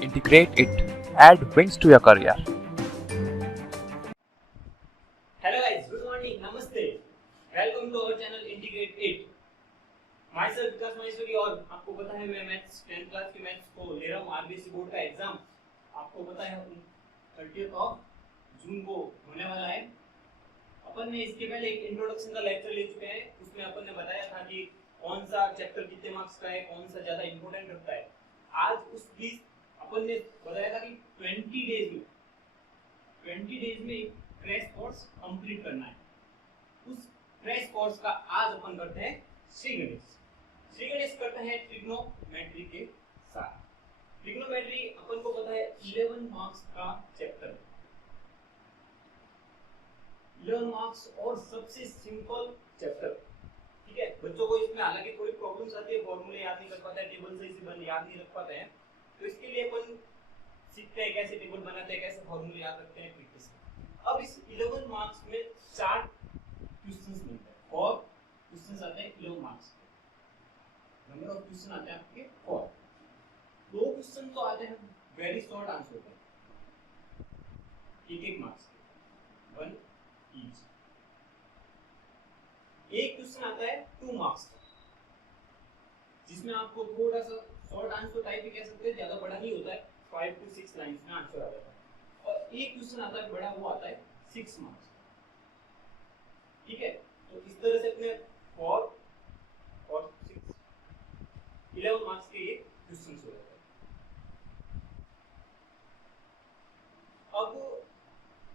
Integrate it. Add wings to your career. Hello guys, good morning, namaste. Welcome to our channel Integrate It. Myself विकास महेश्वरी और आपको पता है मैं maths 10th class के maths को ले रहा हूँ आरबीएससी बोर्ड का एग्जाम आपको पता है 30th ऑफ जून को होने वाला है। अपन ने इसके पहले एक इंट्रोडक्शन का लेक्चर ले चुके हैं, उसमें अपन ने बताया था कि कौन सा चैप्टर कितने मार्क्स का है, कौन सा ज्यादा इंपॉर्टेंट रखता है। आज उस बीच अपन ने बताया था कि 20 डेज में एक क्रैश कोर्स कंप्लीट करना है। उस क्रैश कोर्स का आज अपन करते हैं श्री गणेश करते हैं ट्रिग्नोमेट्री के साथ। ट्रिग्नोमेट्री अपन को पता है 11 मार्क्स का चैप्टर, 11 मार्क्स और सबसे सिंपल चैप्टर। ठीक है, बच्चों को इसमें हालांकि थोड़ी प्रॉब्लम्स आती है, फॉर्मूले याद नहीं कर पाते हैं, टेबल सही से बन याद नहीं रख पाते हैं, तो इसके लिए अपन सीखते हैं कैसे टेबल बनाते हैं, कैसे फॉर्मूले याद रखते हैं प्रैक्टिस। अब इस 11 मार्क्स में 4 क्वेश्चंस मिलते हैं, 4 क्वेश्चंस आते हैं 11 मार्क्स के। नंबर ऑफ क्वेश्चन आते हैं आपके 4। 2 क्वेश्चन तो आते हैं वेरी शॉर्ट आंसर पे, एक मार्क्स के, 1 ईच। एक क्वेश्चन आता है 2 मार्क्स का, जिसमें आपको थोड़ा सा शॉर्ट आंसर टाइप भी कह सकते हैं, ज्यादा बड़ा नहीं होता है, 5 to 6 लाइंस में आंसर आ जाता है। और एक क्वेश्चन आता है बड़ा, वो आता है 6 मार्क्स। ठीक है, तो इस तरह से अपने 4 और 6 11 मार्क्स के ये क्वेश्चंस हो जाते हैं। अब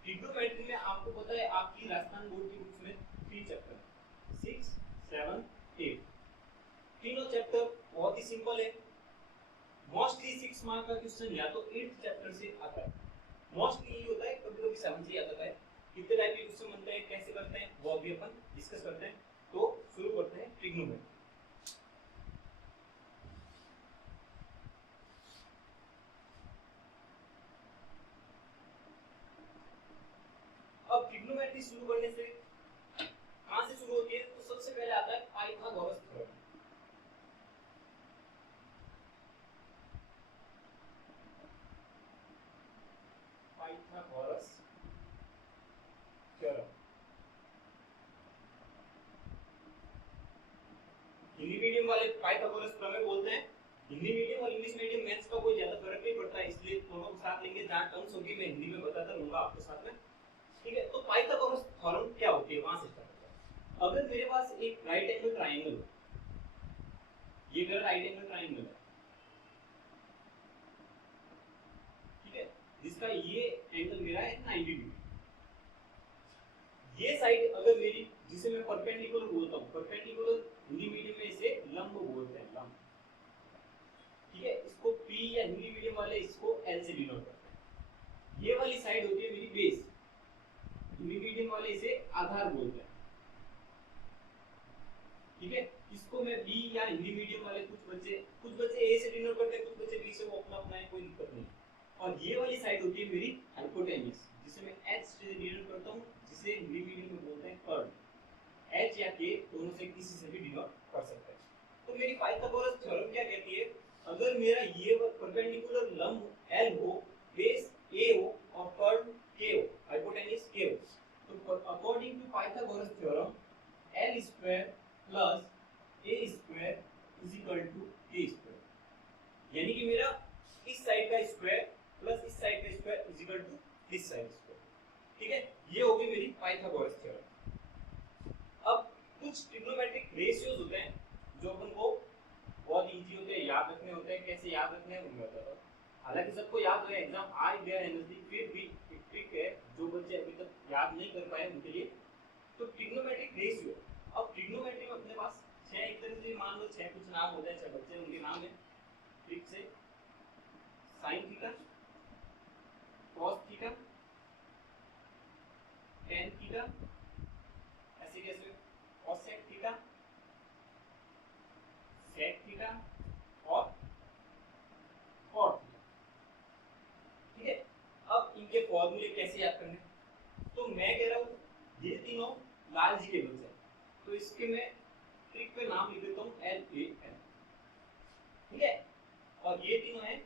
ट्रिग्नोमेट्री में आपको पता है आपकी राजस्थान बोर्ड की बुक्स में 3 चैप्टर 6, 7, 8, तीनों चैप्टर बहुत ही सिंपल है। मोस्टली 6 मार्क का क्वेश्चन या तो 8th चैप्टर से आता है, मोस्टली ये होता है, कभी-कभी 7 से आता है। कितने टाइप के क्वेश्चन बनते हैं, कैसे करते हैं, वो अभी अपन डिस्कस करते हैं। तो शुरू करते हैं ट्रिग्नोमेट्री। अब ट्रिग्नोमेट्री शुरू करने से कहां से शुरू होती है, तो सबसे पहले आता है Pythagoras theorem. Pythagoras theorem Hindi medium वाले पाइथागोरस प्रमेय बोलते हैं। हिंदी मीडियम और इंग्लिश मीडियम मैथ्स का कोई ज्यादा फर्क नहीं पड़ता है, इसलिए दोनों को साथ लेंगे। जहां टर्म्स होगी मैं हिंदी में बताता रहूंगा आपके साथ में। ठीक है, तो पाइथागोरस थ्योरम क्या होती है, वहां से स्टार्ट करते हैं। अगर मेरे पास एक राइट एंगल ट्रायंगल, ये मेरा राइट एंगल ट्रायंगल है, ठीक है, जिसका ये एंगल मेरा है 90 डिग्री। ये साइड अगर मेरी, जिसे मैं परपेंडिकुलर बोलता हूं, परपेंडिकुलर हिंदी मीडियम में इसे लंब बोलते हैं, लंब। ठीक है, इसको पी या हिंदी मीडियम वाले इसको एल से डिनोट करते हैं। ये वाली साइड होती है मेरी बेस, हिंदी मीडियम वाले इसे आधार बोलते हैं। ठीक है, इसको मैं बी या हिंदी मीडियम वाले कुछ बच्चे ए से डिनोट करते हैं, कुछ बच्चे बी से, वो अपना अपना है, कोई दिक्कत नहीं। और ये वाली साइड होती है मेरी हाइपोटेन्यूज, जिसे मैं एच से डिनोट करता हूं, जिसे हिंदी मीडियम में बोलते हैं कर्व। एच या के दोनों से किसी से भी डिनोट कर सकते हैं। तो मेरी पाइथागोरस थ्योरम क्या कहती है, अगर मेरा ये परपेंडिकुलर लंब एल हो, बेस ए हो और कर्व के हो, हाइपोटेन्यूज के हो, तो according to Pythagoras theorem L square plus A square is equal to K square. यानी कि मेरा इस साइड का स्क्वायर प्लस इस साइड का square is equal to this side square. ठीक है, ये होगी मेरी पाइथागोरस थ्योरम। अब कुछ ट्रिग्नोमेट्रिक रेशियोज होते हैं जो अपन को बहुत इजी होते हैं, याद रखने होते हैं। कैसे याद रखने हैं उनका बताता हूं। हालांकि सबको याद है, एग्जाम आ गया है नजदीक, फिर भी एक ट्रिक है जो बच्चे अभी तक याद नहीं कर पाए उनके लिए। तो ट्रिग्नोमेट्रिक रेशियो, अब ट्रिग्नोमेट्री में अपने पास 6, एक तरह से मान लो 6 कुछ नाम होते हैं, 6 बच्चे उनके नाम है ट्रिक से। Sine theta, cos theta, tan theta, ऐसे कैसे, कोसेक थीटा, सेक थीटा और कॉट थीटा। ठीक है, अब इनके फॉर्मूले कैसे याद करने, तो मैं कह रहा हूं ये तीनों लाल जी के बच्चे हैं, तो इसके मैं ट्रिक पे नाम लिख देता हूं एल ए एन। ठीक है, और ये तीनों हैं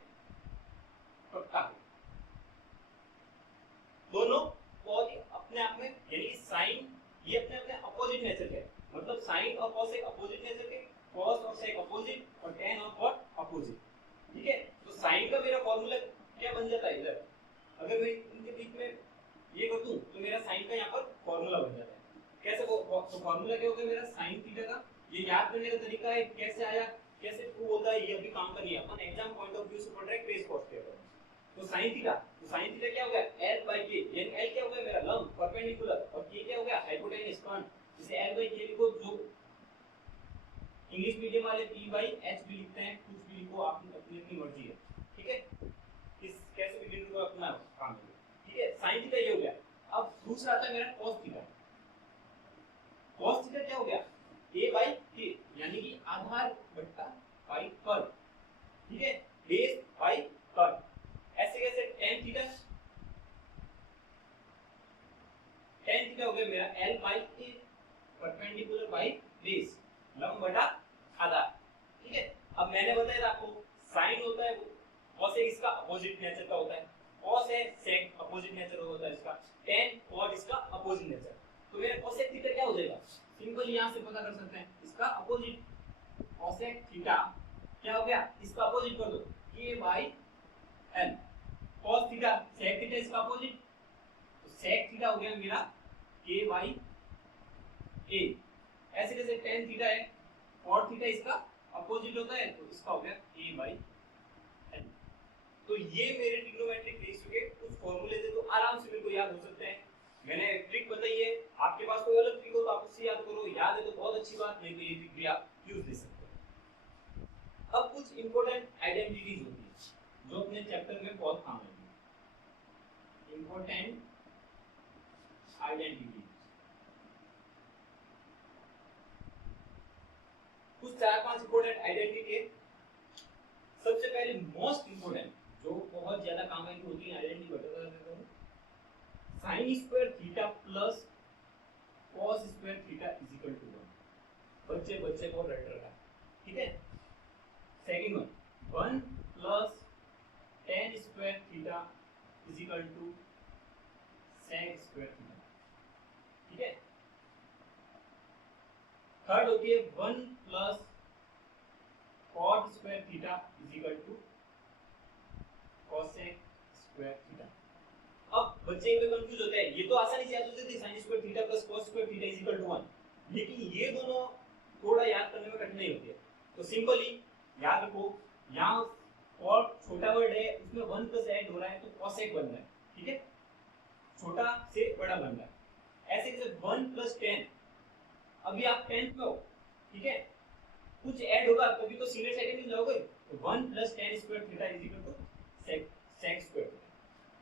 तरीका है कैसे आया, कैसे प्रूव होता है, ये अभी काम का नहीं है, अपन एग्जाम पॉइंट ऑफ व्यू से पढ़ रहे हैं क्रेज कॉस्ट पेपर। तो sin थीटा, तो sin थीटा क्या हो गया l by k, यानी l क्या हो गया मेरा लंब परपेंडिकुलर, और k क्या हो गया हाइपोटेन्यूज कर्ण। इसे l by k लिखो, जो इंग्लिश मीडियम वाले p by h भी लिखते हैं, कुछ भी लिखो, आप अपनी अपनी मर्जी है, ठीक है, किस कैसे भी लिखो अपना काम है, ठीक है। sin थीटा ये हो गया। अब दूसरा आता है मेरा cos थीटा। cos थीटा क्या हो गया a by k, यानी कि आधार बट्टा पाई कर्व, ठीक है, बेस बाय कर्व। ऐसे कैसे tan थीटा, tan थीटा हो गया मेरा l by a perpendicular by base, लंब बटा आधार, ठीक है। अब मैंने बताया था आपको sin होता है cos है, इसका अपोजिट नेचर का होता है, cos है sec अपोजिट नेचर का होता है इसका, tan cot इसका अपोजिट नेचर। तो मेरा cosec थीटा क्या हो जाएगा, सिंपल यहां से पता कर सकते हैं, इसका अपोजिट cosec थीटा क्या हो गया, इसका अपोजिट कर दो k by l, cos theta sec theta इसका अपोजिट, तो sec थीटा हो गया मेरा k by a। ऐसे जैसे tan थीटा है, cot थीटा इसका अपोजिट होता है, तो इसका हो गया a by l। तो ये मेरे ट्रिग्नोमेट्रिक रेशियो के कुछ फार्मूले थे, तो आराम से मेरे को याद हो सकते हैं। मैंने ट्रिक बताई है, आपके पास कोई अलग ट्रिक हो तो आप उससे याद करो, याद है तो बहुत अच्छी बात, नहीं तो ये ट्रिक भी आप यूज ले सकते हो। अब कुछ इंपॉर्टेंट आइडेंटिटीज होती है जो अपने चैप्टर में बहुत काम आएंगी। इंपॉर्टेंट आइडेंटिटी, कुछ 4-5 इंपॉर्टेंट आइडेंटिटी है। सबसे पहले मोस्ट इंपॉर्टेंट जो बहुत ज्यादा काम आएगी होती है आइडेंटिटी, बता देता हूं, sin square theta plus cos square theta is equal to 1। बच्चे बच्चे को रट रखा, ठीक है। Second one 1 plus tan square theta is equal to sec square theta, ठीक है। थर्ड होती है 1 plus cot square theta is equal to cosec square theta. अब बच्चे इनमें कंफ्यूज होते हैं, ये तो आसानी से याद हो जाती है sin square theta plus cos square theta is equal to 1, लेकिन ये दोनों थोड़ा याद करने में कठिनाई होती है। तो सिंपली याद रखो, यहाँ cot छोटा वर्ड है, उसमें 1 प्लस ऐड हो रहा है तो cosec बन रहा है, ठीक है, छोटा से बड़ा बन रहा है। ऐसे जैसे 1 प्लस 10, अभी आप 10th में हो, ठीक है, कुछ ऐड होगा तभी तो सीनियर सेकंड में जाओगे, तो 1 plus tan square theta is equal to sec square theta.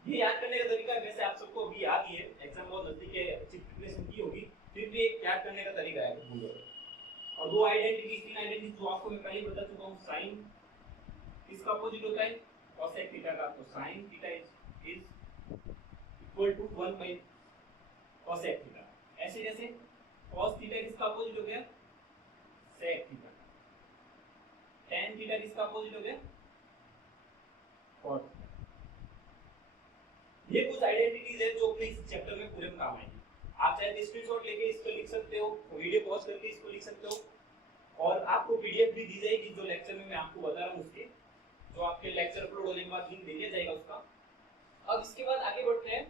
ये याद करने का तरीका है, वैसे आप सबको अभी याद ही है, एग्जाम बहुत नजदीक है, अच्छी प्रिपरेशन की होगी, फिर भी एक याद करने का तरीका है भूलो। और दो आइडेंटिटी, तीन आइडेंटिटी जो आपको मैं पहले बता चुका हूं, sin इसका अपोजिट होता है cosec थीटा का, तो sin theta is equal to 1 by cosec theta. ऐसे जैसे cos थीटा किसका अपोजिट हो गया, sec थीटा। tan थीटा किसका अपोजिट हो गया, cot। ये कुछ आइडेंटिटीज है जो अपने इस चैप्टर में पूरे में काम आएंगी। आप चाहे स्क्रीनशॉट लेके इसको लिख सकते हो, वीडियो पॉज करके इसको लिख सकते हो, और आपको पीडीएफ भी दी जाएगी जो लेक्चर में मैं आपको बता रहा हूँ उसके, जो आपके लेक्चर अपलोड होने के बाद लिंक दे दिया जाएगा उसका। अब इसके बाद आगे बढ़ते हैं।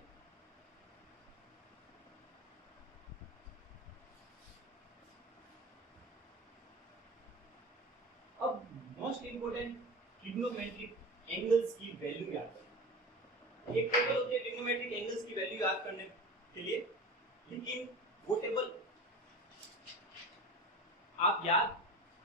अब मोस्ट इंपोर्टेंट ट्रिग्नोमेट्रिक एंगल्स की वैल्यू याद करें। एक टेबल होती है ट्रिग्नोमेट्रिक एंगल्स की वैल्यू याद करने के लिए, लेकिन वो टेबल आप याद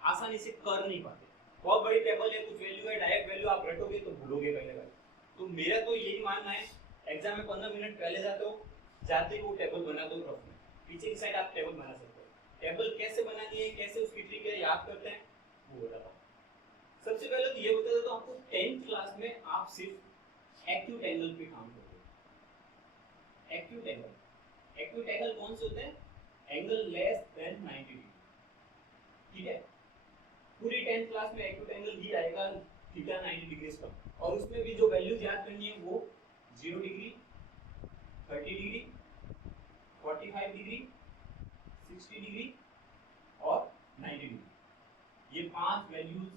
आसानी से कर नहीं पाते। बहुत बड़ी टेबल है, कुछ वैल्यू है, डायरेक्ट वैल्यू आप रटोगे तो भूलोगे कहीं ना कहीं। तो मेरा तो यही मानना है, एग्जाम में 15 मिनट पहले जाते हो, जाते ही वो टेबल बना दो रफ में, पीछे की साइड आप टेबल बना सकते हो। टेबल कैसे बनानी है, कैसे उसकी ट्रिक है याद करते हैं, वो बताता हूँ। सबसे पहले तो ये बता देता हूँ आपको, 10th क्लास में आप सिर्फ एक्यूट एंगल पे काम करोगे। एक्यूट एंगल कौन से होते हैं, एंगल लेस देन 90 डिग्री, ठीक है। पूरी 10th क्लास में एक्यूट एंगल ही आएगा थीटा 90 डिग्री का, और उसमें भी जो वैल्यूज याद करनी है वो 0 डिग्री, 30 डिग्री, 45 डिग्री, 60 डिग्री और 90 डिग्री। ये 5 वैल्यूज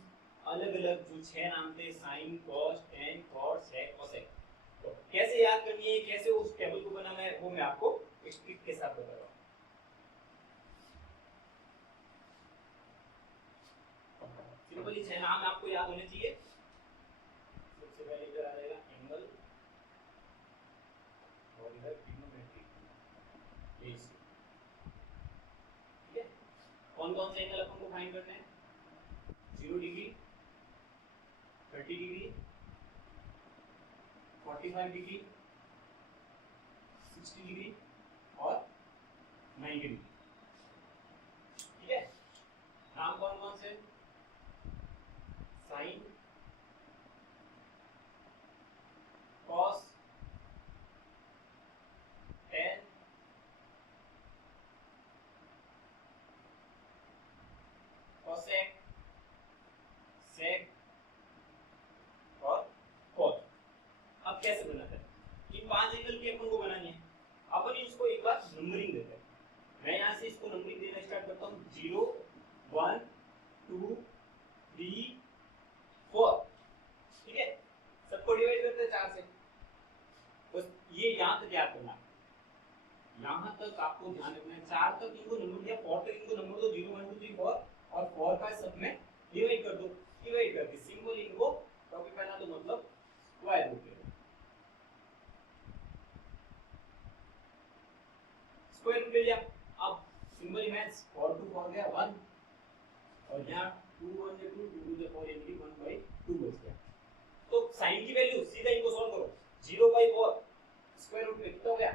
अलग अलग जो 6 नाम थे, साइन, कॉस, टेन, कॉट, सेक, कोसेक, तो कैसे याद करनी है, कैसे उस टेबल को बनाना है, वो मैं आपको एक ट्रिक के साथ बता रहा हूँ। सिंपली 6 नाम आपको याद होने चाहिए। सबसे पहले इधर आ जाएगा एंगल और इधर ट्रिग्नोमेट्री बेस। ठीक है, कौन कौन से एंगल अपन को फाइंड करने हैं? 0 डिग्री, 30 डिग्री, 45 डिग्री, 60 डिग्री और 90 डिग्री। ठीक है, नाम कौन कौन से? साइन, कॉस, टेन, कोसेक, सेक और कॉट। अब कैसे बनाते हैं? इन 5 एंगल की अपन को बनानी है। अपन इसको एक बार नंबरिंग देते हैं। मैं यहाँ से इसको नंबरिंग देना स्टार्ट करता हूँ। 0 1 2 3 4। ठीक है, सबको डिवाइड करते हैं 4 से। बस ये यहाँ तक याद करना, यहाँ तक आपको ध्यान रखना है। 4 तक इनको नंबर दिया, 4 तक इनको नंबर दो, 0 1 2 3 4 और 4 का सब में डिवाइड कर दो। डिवाइड करके सिंबल इनको कॉपी पहला तो मतलब स्क्वायर रूट ले लो। स्क्वायर रूट ले लिया। अब सिंबल इमेज 4 2 4 गया 1 और यहाँ 2 1 से 2 2 से 4 यानी 1/2 बच गया। तो sin की वैल्यू सीधा इनको सॉल्व करो। 0/4 स्क्वायर रूट में कितना हो गया?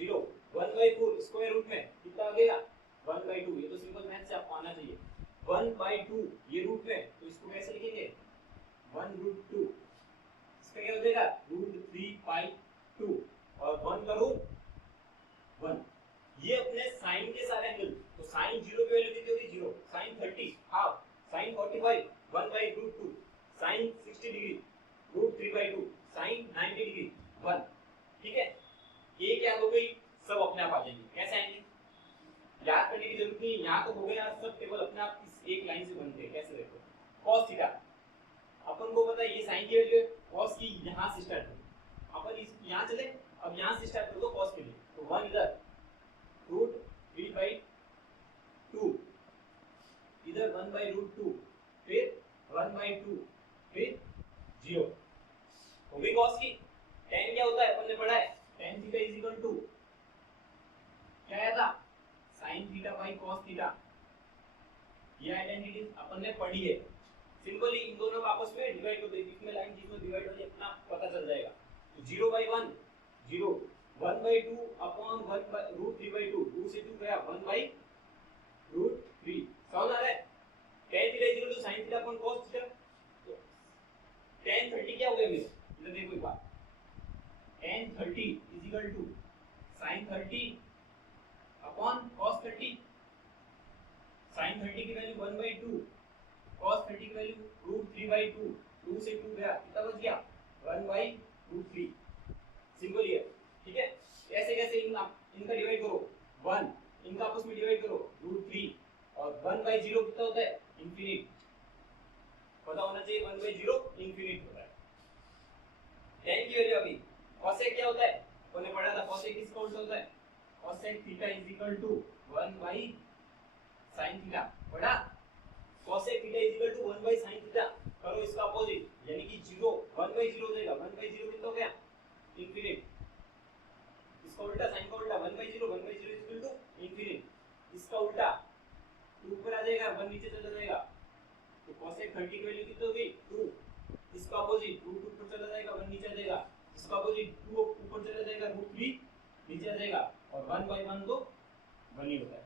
0। 1/4 स्क्वायर रूट में कितना आ गया? 1/2। ये तो सिंपल मैथ से आपको आना चाहिए। 1/2 ये रूट में, तो इसको कैसे लिखेंगे? 1√2। इसका क्या हो जाएगा? √3/2 और 1 का रूट 1। ये अपने साइन के सारे एंगल। तो साइन 0 की वैल्यू कितनी होगी? 0। Sine 30 half, sine 45 1/√2, sine 60 degree √3/2, sine 90 degree 1। ठीक है, ये क्या हो गई? सब अपने आप आ जाएंगे। कैसे आएंगे? याद करने की जरूरत नहीं, यहाँ तो हो गया, सब टेबल अपने आप इस एक लाइन से बनते हैं। कैसे देखो, cos थीटा अपन को पता है ये साइन की वैल्यू है, cos की यहाँ से स्टार्ट करो। अपन इस यहाँ चले, अब यहाँ से स्टार्ट कर दो cos के लिए। तो 1 इधर √3/2, इधर 1/√2, फिर 1/2, फिर 0 हो गई cos की। tan क्या होता है? अपन ने पढ़ा है tan theta is equal to क्या आया था? sin theta by cos theta. ये आइडेंटिटी अपन ने पढ़ी है। सिंपली इन दोनों को आपस में डिवाइड कर दो। इसमें लाइन जिसमें डिवाइड हो जाए अपना पता चल जाएगा। तो 0/1 0, 1/2 अपॉन 1/√3/2, 2 से 2 गया 1/√3। समझ आ रहा है? tan theta is equal to sin theta upon cos theta. तो tan 30 क्या हो गया मेरे? इधर देखो एक बार, tan 30 is equal to sin 30 upon cos 30। sin 30 की वैल्यू 1/2, cos 30 की वैल्यू √3/2, 2 से 2 गया कितना बच गया? 1/√3। सिंपल ये। ठीक है, ऐसे कैसे इनका डिवाइड करो 1, इनका आपस में डिवाइड करो √3 और 1/0 कितना होता है? इंफिनिट। पता होना चाहिए 1/0 इंफिनिट होता है। tan की वैल्यू अभी cosec क्या होता है? आपने पढ़ा था cosec किसका उल्टा होता है? cosec theta is equal to 1/sin theta. पढ़ा? cosec theta is equal to 1/sin theta. करो इसका अपोजिट, यानी कि 0 1/0 हो जाएगा। 1/0 कितना हो गया? इंफिनिट। इसका उल्टा, sin का उल्टा 1/0 1/0 इज इक्वल टू इंफिनिट। इसका उल्टा 2 ऊपर आ जाएगा, 1 नीचे चला जाएगा। तो cosec 30 की वैल्यू कितनी हो गई? 2। इसका अपोजिट √2 ऊपर चला जाएगा, 1 नीचे आ जाएगा। इसका अपोजिट 2 ऊपर चला जाएगा, √3 नीचे आ जाएगा और 1/1 तो 1 ही होता है।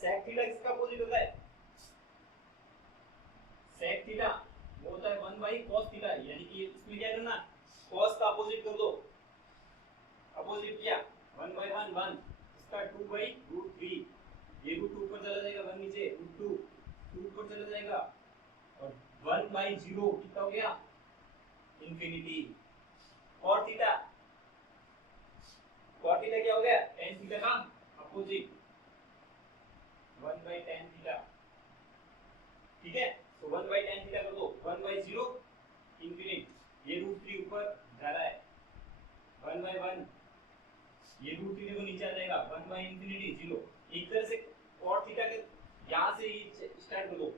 sec थीटा किसका अपोजिट होता है? sec थीटा वो होता है 1/cos थीटा। यानी कि इसमें क्या करना? cos का अपोजिट कर दो। अपोजिट किया 1/1 1, इसका 2/√3, ये √2 ऊपर चला जाएगा, 1 नीचे, √2 2 ऊपर चला जाएगा और 1/0 कितना हो गया? इंफिनिटी। cos थीटा क्या हो गया? tan थीटा का अपोजिट 1/tan थीटा। ठीक है, तो 1/tan थीटा कर दो। 1/0 इंफिनिट, ये √3 ऊपर जा रहा है, 1/1 ये √3 देखो नीचे आ जाएगा, 1/∞ 0। एक तरह से cos थीटा के यहां से ही स्टार्ट कर दो,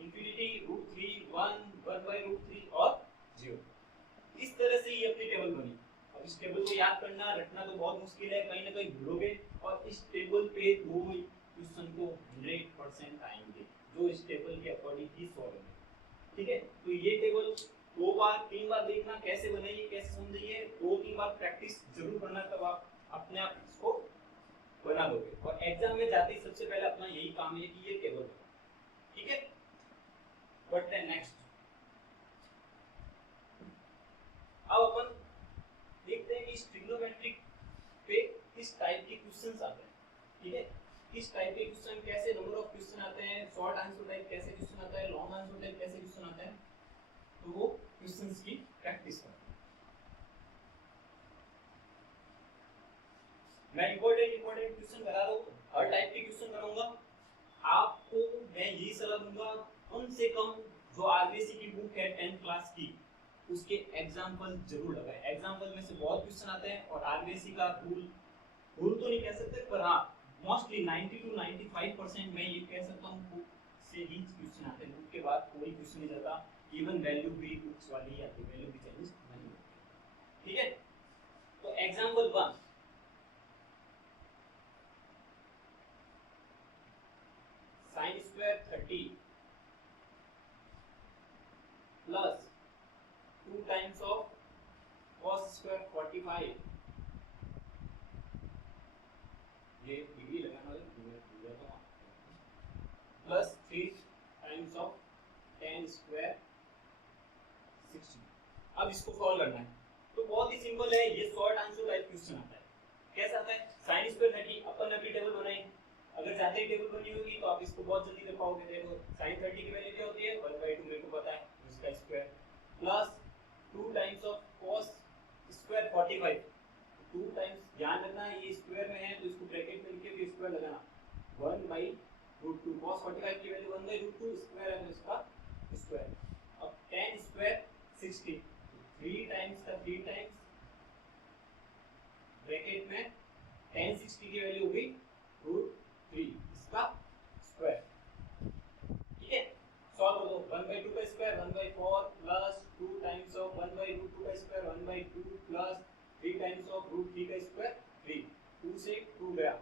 इंफिनिट इंफिनिटी √3 1/√3 और 0। इस तरह से ये अपनी टेबल बनी। अब इस टेबल को याद करना रटना तो बहुत मुश्किल है, कहीं ना कहीं भूलोगे, और इस टेबल पे दो क्वेश्चन को 100% आएंगे जो इस टेबल के अकॉर्डिंग ही सॉल्व होंगे। ठीक है, तो ये टेबल 2 बार 3 बार देखना कैसे बनाइए, कैसे समझिए, 2-3 बार प्रैक्टिस जरूर करना, तब आप अपने आप इसको बना दोगे। और एग्जाम में जाते ही सबसे पहले अपना यही काम है कि ये टेबल बनाओ। ठीक है, बढ़ते हैं नेक्स्ट। अब अपन देखते हैं कि ट्रिग्नोमेट्रिक पे किस टाइप के क्वेश्चंस आते हैं। ठीक है, किस टाइप के क्वेश्चन, कैसे नंबर ऑफ क्वेश्चन आते हैं, शॉर्ट आंसर टाइप कैसे क्वेश्चन आता है, लॉन्ग आंसर टाइप कैसे क्वेश्चन आता है, तो वो क्वेश्चंस की प्रैक्टिस करते हैं। मैं इंपॉर्टेंट क्वेश्चन करा रहा हूँ, हर टाइप के क्वेश्चन कराऊंगा। आपको मैं यही सलाह दूंगा, कम से कम जो आरबीएससी की बुक है 10th क्लास की, उसके एग्जाम्पल जरूर लगाएं। एग्जाम्पल में से बहुत क्वेश्चन आते हैं, और आरबीएससी का रूल तो नहीं कह सकते, पर हाँ मोस्टली 90 to 95% मैं ये कह सकता हूँ बुक से ही क्वेश्चन आते हैं। बुक के बाद कोई क्वेश्चन नहीं जाता, इवन वैल्यू भी बुक्स वाली ही आती है, वैल्यू भी चेंज नहीं होती। ठीक है, तो example 1, sin square 30 plus 2 times of cos square 45, ये डिग्री लगाना है, plus 3 times of tan square 60। अब इसको सॉल्व करना है, तो बहुत ही सिंपल है, ये शॉर्ट आंसर टाइप क्वेश्चन आता है। कैसा आता है, sin स्क्वायर 30, अपन अभी टेबल बनाए, अगर जाते ही टेबल बनी होगी तो आप इसको बहुत जल्दी कर पाओगे। देखो sin 30 की वैल्यू क्या होती है, 1/2 मेरे को पता है, इसका square, plus 2 times of cos square 45। 2 times, ध्यान रखना ये स्क्वायर में है तो इसको ब्रैकेट में लिख के स्क्वायर लगाना, 1/√2, cos 45 की वैल्यू 1/√2, स्क्वायर है तो इसका स्क्वायर। अब tan स्क्वायर 60, 3 टाइम्स का 3 टाइम्स, ब्रैकेट में tan 60 की वैल्यू होगी √3, इसका स्क्वायर। ठीक है, सॉल्व करो, 1/2 का स्क्वायर 1/4 प्लस 2 टाइम्स ऑफ 1/√2 का स्क्वायर 1/2 प्लस 3 टाइम्स ऑफ √3 का स्क्वायर 3, 2 से 2 गया,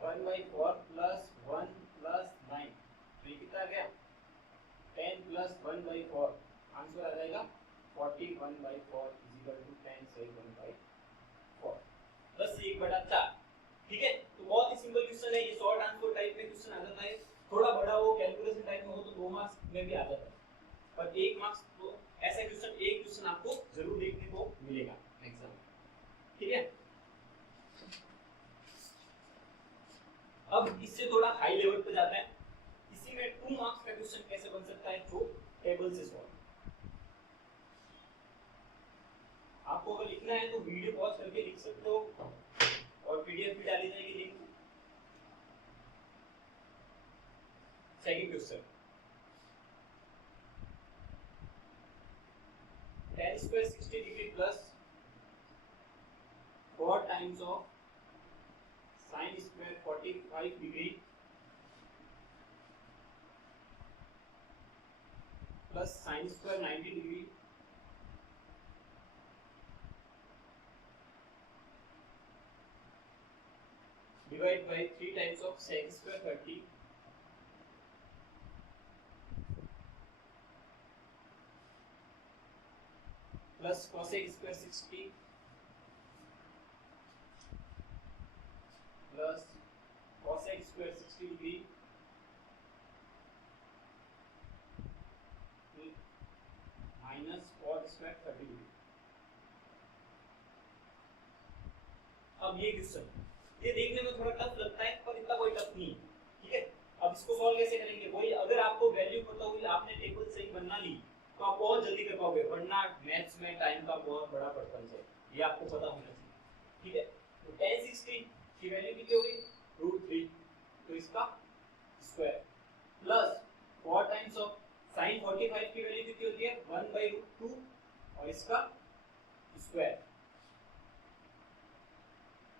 1/4 प्लस 1 प्लस 9, 3 कितना गया, 10 प्लस 1/4, आंसर आ जाएगा 41/4 10 से 1/4, बस 1/4। ठीक है, तो बहुत ही सिंपल क्वेश्चन है, ये शॉर्ट आंसर टाइप में क्वेश्चन आ जाता है। थोड़ा बड़ा हो, कैलकुलेशन टाइप में हो तो 2 मार्क्स में भी आ जाता है, पर 1 मार्क्स तो ऐसा क्वेश्चन, एक क्वेश्चन आपको जरूर देखने को मिलेगा एग्जाम में। ठीक है, अब इससे थोड़ा हाई लेवल पे जाता है, इसी में 2 मार्क्स का क्वेश्चन कैसे बन सकता है, जो टेबल से सॉल्व। आपको अगर लिखना है तो वीडियो पॉज करके लिख सकते हो, और पीडीएफ भी डाली जाएगी link. Second question, tan square 60 degree plus 4 times of sin square 45 degree plus sin square 90 degree divide by 3 times of sec square 30 plus cosec square 60 plus cosec square 60 degree minus cot square 30 degree. अब ये question, ये देखने में थोड़ा tough लगता है, पर इतना कोई टफ नहीं है। ठीक है, अब इसको सॉल्व कैसे करेंगे, वही अगर आपको वैल्यू पता होगी, आपने टेबल सही बना ली, तो आप बहुत जल्दी कर पाओगे, वरना मैथ्स में टाइम का बहुत बड़ा पर्पस है, ये आपको पता होना चाहिए। ठीक है, तो tan 60 की वैल्यू कितनी होगी, √3, तो इसका square, plus 4 times of sin 45 की वैल्यू कितनी होती है, 1/√2, और इसका square,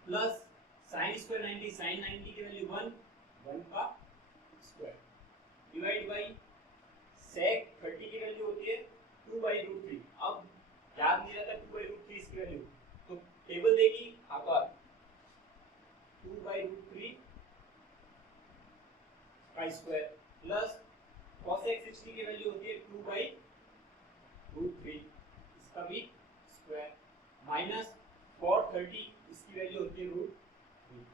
plus sin square 90, sin 90 की वैल्यू 1 का स्क्वायर, डिवाइड बाई 2/√3। अब याद नहीं रहता 2/√3 इसकी वैल्यू, तो टेबल देगी आकार 2/√3 का स्क्वायर प्लस cosec 60 की वैल्यू होती है 2/√3 इसका भी स्क्वायर माइनस cot 30 इसकी वैल्यू होती है √3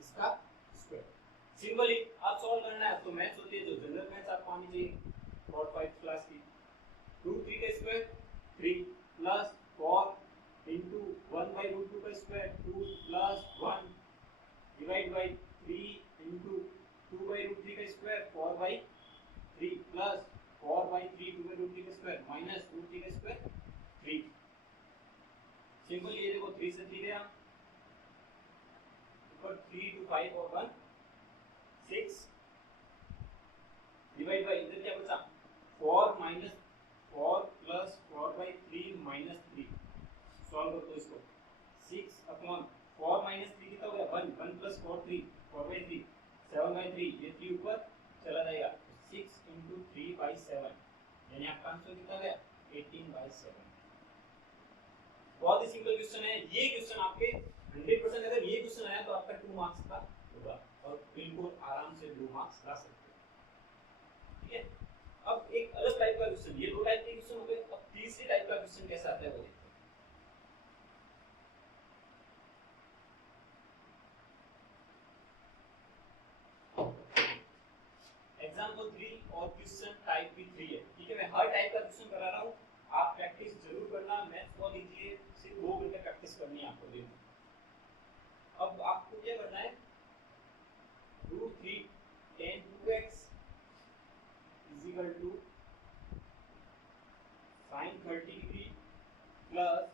इसका स्क्वायर। सिंपली आप सॉल्व करना है तो मैथ्स होती है जो जनरल मैथ्स आपको आनी चाहिए cot 5 क्लास की। √3 का स्क्वायर 3 प्लस 4 इंटू 1/√2 का square 2 plus 1 divide by 3 into 2/√3 का स्क्वायर 4/3 प्लस 4/3 2/√3 का स्क्वायर माइनस √3 का स्क्वायर 3। सिंपल ये देखो 3 से 3 गया ऊपर 3 to 5 और 1 6 डिवाइड बाई इधर क्या बचा 4 माइनस 4 प्लस 4/3 माइनस 3। सॉल्व कर दो इसको 6 अपॉन 4 माइनस 3 कितना हो गया 1 1 प्लस 4 3 4/3 7/3 ये 3 ऊपर चला जाएगा 6 into 3/7 यानी आपका आंसर कितना गया 18/7। बहुत ही सिंपल क्वेश्चन है ये क्वेश्चन आपके 100% अगर ये क्वेश्चन आया तो आपका 2 मार्क्स का होगा और बिल्कुल आराम से 2 मार्क्स ला सकते हो। ठीक है, अब एक अलग टाइप का क्वेश्चन, ये 2 टाइप के क्वेश्चन हो गए, अब तीसरी टाइप का क्वेश्चन कैसा आता है वो देखते हैं। एग्जांपल 3 और क्वेश्चन टाइप भी 3 है। ठीक है, मैं हर टाइप का क्वेश्चन करा रहा हूं, आप प्रैक्टिस जरूर करना, मैथ्स को लीजिए सिर्फ 2 घंटे प्रैक्टिस करनी है आपको दिन। अब आपको क्या करना है √3 tan 2x is equal to sin 30 degree plus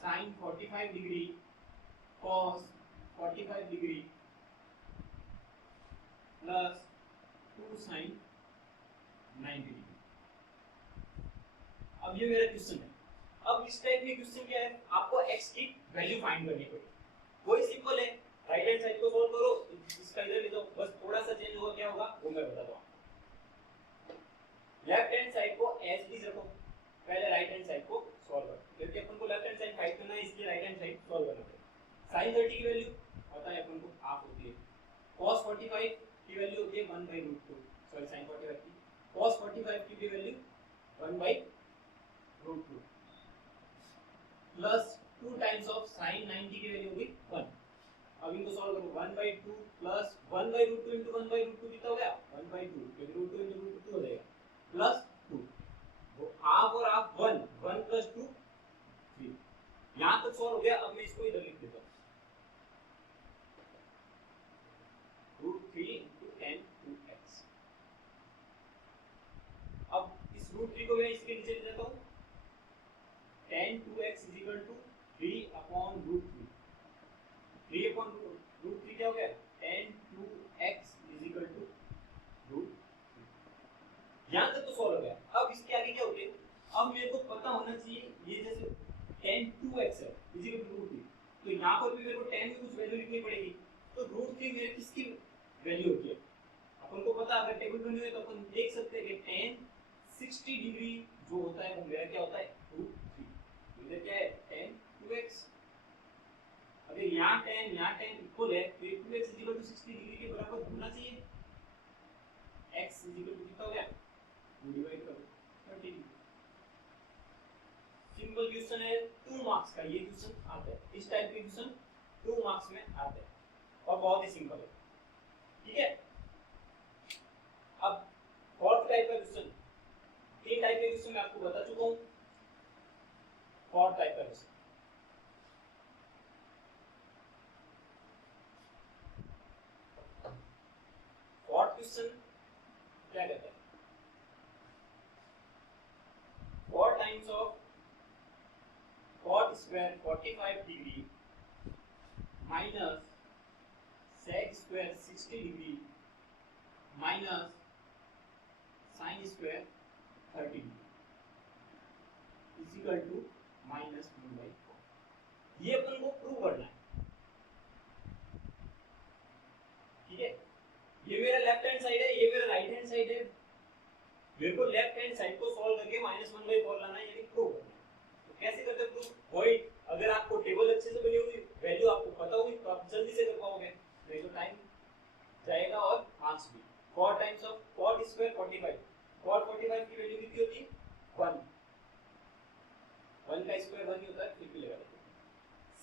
sin 45 degree cos 45 degree plus 2 sin 90 degree। अब ये मेरा क्वेश्चन है। अब इस टाइप में क्वेश्चन क्या है, आपको x की वैल्यू फाइंड करनी पड़ेगी। वही सिंपल है, राइट हैंड साइड को सॉल्व करो, इसका इधर ले जाओ, बस थोड़ा सा चेंज होगा, क्या होगा वो मैं बताता हूं। लेफ्ट हैंड साइड को एज इट इज रखो, पहले राइट हैंड साइड को सॉल्व करो, क्योंकि अपन को लेफ्ट हैंड साइड फाइंड करना है इसलिए राइट हैंड साइड सॉल्व करना पड़ेगा। sin 30 की वैल्यू पता है अपन को हाफ होती है, cos 45 की वैल्यू होती है 1/√2, सॉरी sin 45 की, cos 45 की भी value 1/√2 plus 2 times of sin 90 की वैल्यू होगी 1। अब इनको सॉल्व करो 1/2 प्लस 1/√2 into 1/√2 कितना हो गया 1/2, क्योंकि √2 into √2 हो जाएगा प्लस 2, वो हाफ और हाफ 1 1 प्लस 2 3। यहां तक सॉल्व हो गया। अब मैं इसको इधर लिख देता हूं √3 into tan 2x। अब इस √3 को मैं इसके नीचे ले जाता हूं, tan 2x is equal to 3/√3। 3/√3 क्या हो गया tan 2x is equal to √3। यहां तक तो सॉल्व हो गया। अब इसके आगे क्या हो गया, अब मेरे को पता होना चाहिए ये जैसे tan 2x है is equal to √3, तो यहां पर भी मेरे को tan की कुछ वैल्यू लिखनी पड़ेगी। तो √3 मेरे किसकी वैल्यू होती है अपन को पता, अगर टेबल बनी हुई है तो अपन देख सकते हैं कि tan 60 डिग्री जो होता है वो मेरा क्या होता है √3। इधर क्या है tan 2x, अगर यहाँ tan इक्वल है तो 2x is equal to 60 degree के बराबर होना चाहिए। x is equal to कितना हो गया 2 डिवाइड करो 30 डिग्री। सिंपल क्वेश्चन है, 2 मार्क्स का ये क्वेश्चन आता है, इस टाइप के क्वेश्चन 2 मार्क्स में आते हैं और बहुत ही सिंपल है। ठीक है, अब फोर्थ टाइप का क्वेश्चन, 3 टाइप के क्वेश्चन मैं आपको बता चुका हूं। फोर्थ टाइप का क्वेश्चन, फोर्थ क्वेश्चन क्या कहता है, 4 times of cot square 45 degree minus sec square 60 degree minus sin square 30 degree is equal to -1/4। ये अपन को प्रूव करना है। ठीक है, ये मेरा लेफ्ट हैंड साइड है, ये मेरा राइट हैंड साइड है। मेरे को लेफ्ट हैंड साइड को सॉल्व करके -1/4 लाना है, यानी प्रूव करना है। तो कैसे करते हैं प्रूव? वही, अगर आपको टेबल अच्छे से बनी हुई, वैल्यू आपको पता हुई, तो आप जल्दी से कर पाओगे, नहीं तो टाइम जाएगा और मार्क्स भी। 4 times of cot square 45, cot 45 की वैल्यू कितनी होती है? 1, 1 का स्क्वायर 1 ही होता है, फिर भी लगा देते हैं।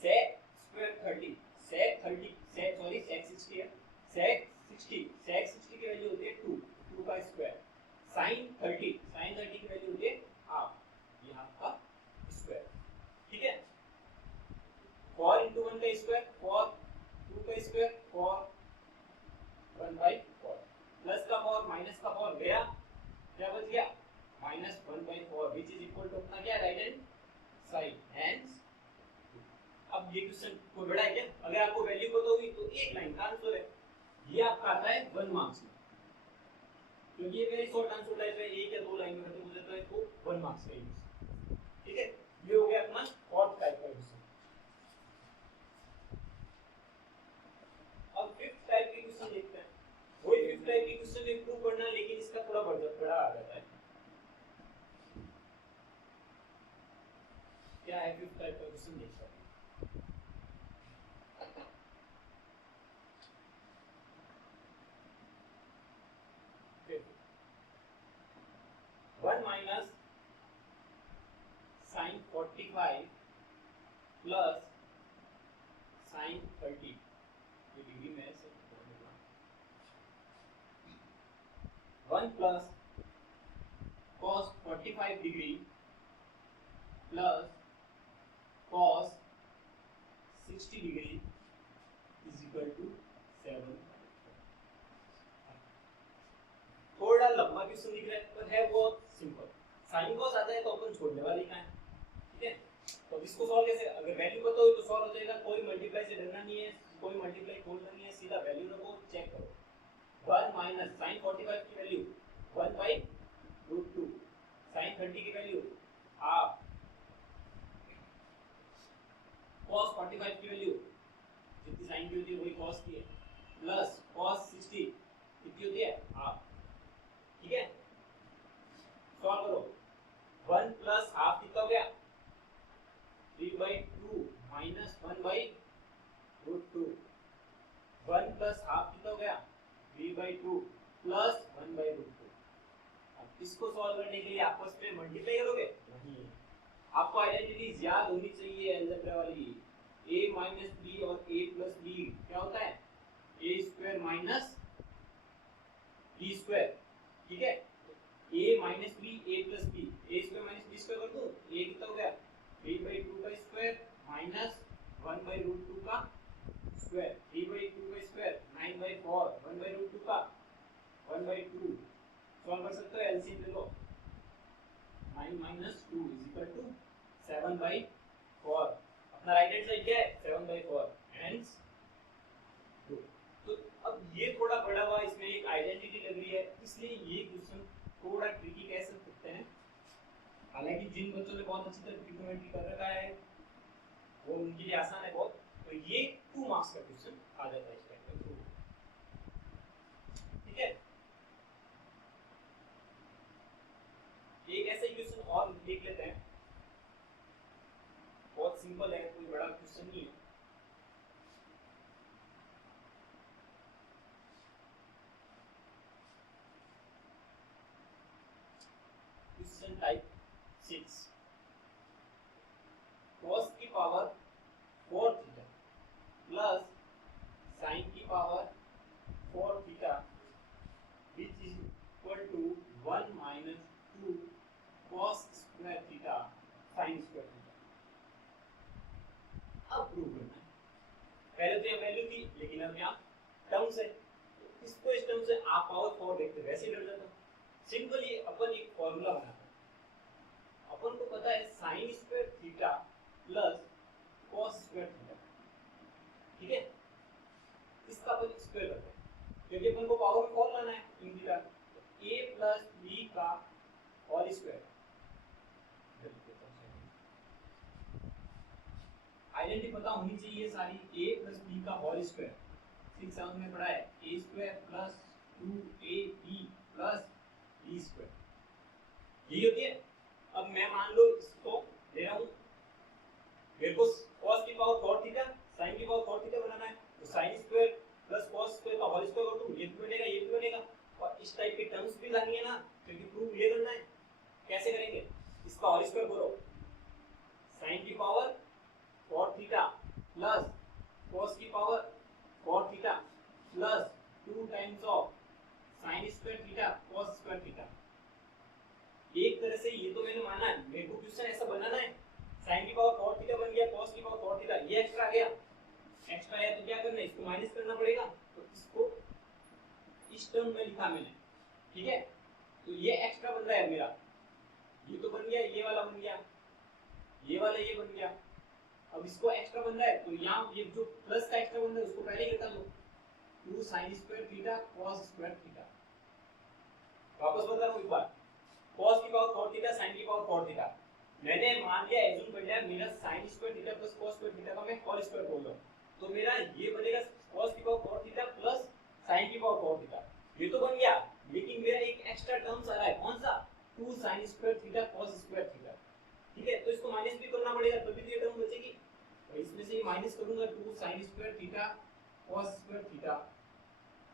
sec square 30, sec 30, sec sorry sec 60 है, sec 60 की वैल्यू होती है 2, 2 का स्क्वायर। sin 30, sin 30 की वैल्यू होती है हाफ, ये हाफ का स्क्वायर, ठीक है। 4 into 1 का स्क्वायर 4, 2 का स्क्वायर 4, 1/4, प्लस का 4 माइनस का 4 गया, क्या बच गया? -1/4, which is equal to अपना क्या, राइट हैंड साइड, हेंस। अब ये क्वेश्चन कोई बड़ा है क्या? अगर आपको वैल्यू पता होगी तो एक लाइन का आंसर है, ये आपका आता है 1 मार्क्स में, क्योंकि ये वेरी शॉर्ट आंसर है, एक या दो लाइन में खत्म हो जाता है, तो 1 मार्क्स का यूज, ठीक है। ये हो गया अपना फोर्थ टाइप का क्वेश्चन। अब फिफ्थ टाइप के क्वेश्चन देखते हैं। वही फिफ्थ टाइप के क्वेश्चन में प्रूव करना, लेकिन इसका थोड़ा बड़ा आ जाता है। क्या है फिफ्थ टाइप का क्वेश्चन देखते हैं। 1 minus sin 45 plus sin 30, ये डिग्री में है, 1 plus cos 45 degree plus cos 60 degree is equal to 7। थोड़ा लंबा क्वेश्चन दिख रहा है, पर है बहुत सिंपल। साइन कॉस आता है तो अपन छोड़ने वाले का है, ठीक है। तो इसको सॉल्व कैसे, अगर वैल्यू पता हो तो सॉल्व हो जाएगा, कोई मल्टीप्लाई से डरना नहीं है, कोई मल्टीप्लाई खोलना नहीं है, सीधा वैल्यू रखो, चेक करो। 1 माइनस sin 45 की वैल्यू 1/√2, sin 30 की वैल्यू हाफ, cos 45 की वैल्यू जितनी sin की होती है वही cos की है, प्लस cos 60 कितनी होती है, हाफ, ठीक है। सॉल्व करो, 1 प्लस हाफ कितना हो गया, 3/2 माइनस 1/√2, 1 प्लस हाफ कितना हो गया, 3/2 प्लस 1/√2। अब इसको सॉल्व करने के लिए आपस में मल्टीप्लाई करोगे, नहीं, आपको आइडेंटिटीज याद होनी चाहिए अलजेब्रा वाली। a माइनस बी और a प्लस बी क्या होता है, a square minus b square, ठीक है। a minus B a plus B, a square minus b square कर दूं, a कितना हो गया, 3/2 का स्क्वायर माइनस 1/√2 का स्क्वायर, 3/2 का स्क्वायर 9/4, 1/√2 का 1/2। सॉल्व कर सकते हो, एलसीएम ले लो, 9 माइनस 2 इज इक्वल टू 7/4। अपना राइट हैंड साइड क्या है, 7/4, हेंस 2। तो अब ये थोड़ा बड़ा हुआ, इसमें एक आइडेंटिटी लग रही है, इसलिए ये क्वेश्चन थोड़ा ट्रिकी कह सकते हैं। हालांकि जिन बच्चों ने बहुत अच्छी तरह ट्रिग्नोमेट्री कर रखा है वो उनके लिए आसान है बहुत, तो ये 2 मार्क्स का क्वेश्चन आ जाता है इस टाइप का, ठीक है। एक ऐसा ही क्वेश्चन और देख लेते हैं, बहुत सिंपल है, कोई बड़ा क्वेश्चन नहीं है। क्वेश्चन टाइप 6, cos की पावर 4 थीटा प्लस sin की power 4 theta which is equal to 1 minus 2 cos square theta sin square theta। अब प्रूव करना है, पहले तो ये वैल्यू थी, लेकिन अब यहाँ टर्म्स है, इसको इस टर्म से आप पावर 4 देखते वैसे ही डर जाता। सिंपल, ये अपन एक फॉर्मूला बनाते हैं, अपन को पता है sin square theta plus cos square theta, ठीक है। इसका अपन स्क्वायर करते हैं, क्योंकि अपन को पावर में 4 लाना है इन थीटा, तो a प्लस b का होल स्क्वायर। आइडेंटिटी पता होनी चाहिए सारी, a प्लस b का होल स्क्वायर 6 7 में पढ़ा है, a square plus 2ab plus b square, यही होती है। अब मैं मान लो इसको ले रहा हूँ, मेरे को cos की पावर 4 थीटा sin की पावर 4 थीटा बनाना है, तो sin square plus cos square का होल स्क्वायर कर दूं, ये भी बनेगा, ये भी बनेगा। और इस टाइप की टर्म्स भी लानी है ना, क्योंकि प्रूफ ये करना है। कैसे करेंगे? इसका होल स्क्वायर करो, sin की पावर 4 थीटा प्लस cos की power 4 theta plus 2 times of sin square theta cos square theta. एक तरह से ये तो मैंने माना है, मेरे को क्वेश्चन ऐसा बनाना है, sin की पावर 4 थीटा बन गया, cos की पावर 4 थीटा, ये एक्स्ट्रा आ गया। एक्स्ट्रा है तो क्या करना है, इसको माइनस करना पड़ेगा, तो इसको इस टर्म में लिखा मैंने, ठीक है। तो ये एक्स्ट्रा बन रहा है मेरा, ये तो बन गया, ये वाला बन गया, ये वाला ये बन गया। अब इसको एक्स्ट्रा बन रहा है, तो यहाँ ये जो प्लस का एक्स्ट्रा बन रहा है उसको पहले ही निकाल लो, 2 sin square theta cos square theta. वापस बता रहा हूँ एक बार, cos की पावर 4 थीटा sin की पावर 4 थीटा, मैंने मान लिया, एज्यूम कर लिया मेरा sin square theta plus cos square theta का मैं होल स्क्वायर बोल रहा हूँ, तो मेरा ये बनेगा cos की पावर 4 थीटा प्लस sin की पावर 4 थीटा। ये तो बन गया, लेकिन मेरा एक एक्स्ट्रा टर्म्स आ रहा है, कौन सा? 2 sin square theta cos square theta, ठीक है। तो इसको माइनस भी करना पड़ेगा, तभी तो ये टर्म बचेगी। तो इसमें से ये माइनस करूंगा, 2 sin square theta cos square theta,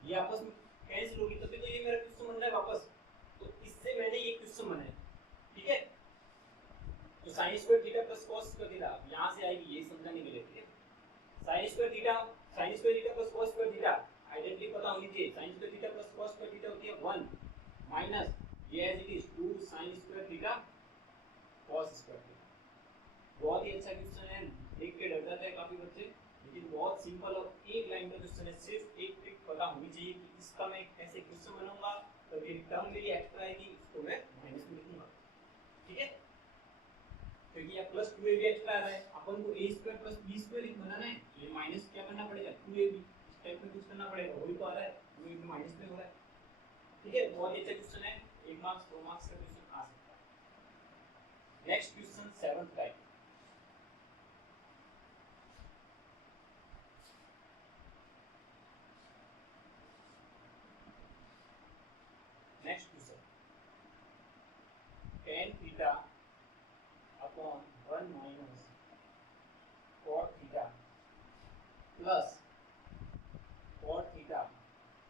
ये आपस में कैंसिल होगी, तभी तो ये मेरा क्वेश्चन बन रहा है वापस। तो इससे मैंने ये क्वेश्चन बनाया, ठीक है। तो sin square theta plus cos square theta यहां से आएगी, ये समझाने के लिए, ठीक है। sin square theta plus cos square theta identity पता होनी चाहिए। sin square theta plus cos square theta होती है 1 माइनस ये as it is 2 sin square theta cos square theta. बहुत ही अच्छा क्वेश्चन है, देख के डर जाते हैं काफी बच्चे, लेकिन बहुत सिंपल और एक लाइन का क्वेश्चन है। सिर्फ एक ट्रिक पता होनी चाहिए कि इसका मैं कैसे क्वेश्चन बनाऊंगा, तो ये टर्म मेरी एक्स्ट्रा आएगी, इसको मैं माइनस में लिखूंगा, ठीक है। क्योंकि ये प्लस 2ab एक्स्ट्रा आ रहा है, अपन को a square plus b square बनाना है, ये माइनस क्या करना पड़ेगा, 2ab, इस टाइप में कुछ करना पड़ेगा, वही तो आ रहा है, 2ab माइनस में हो रहा है, ठीक है। बहुत ही अच्छा क्वेश्चन है, 1 मार्क्स 2 मार्क्स का क्वेश्चन आ सकता है। Next question 7th type, next question, tan theta upon 1 minus cot theta plus cot theta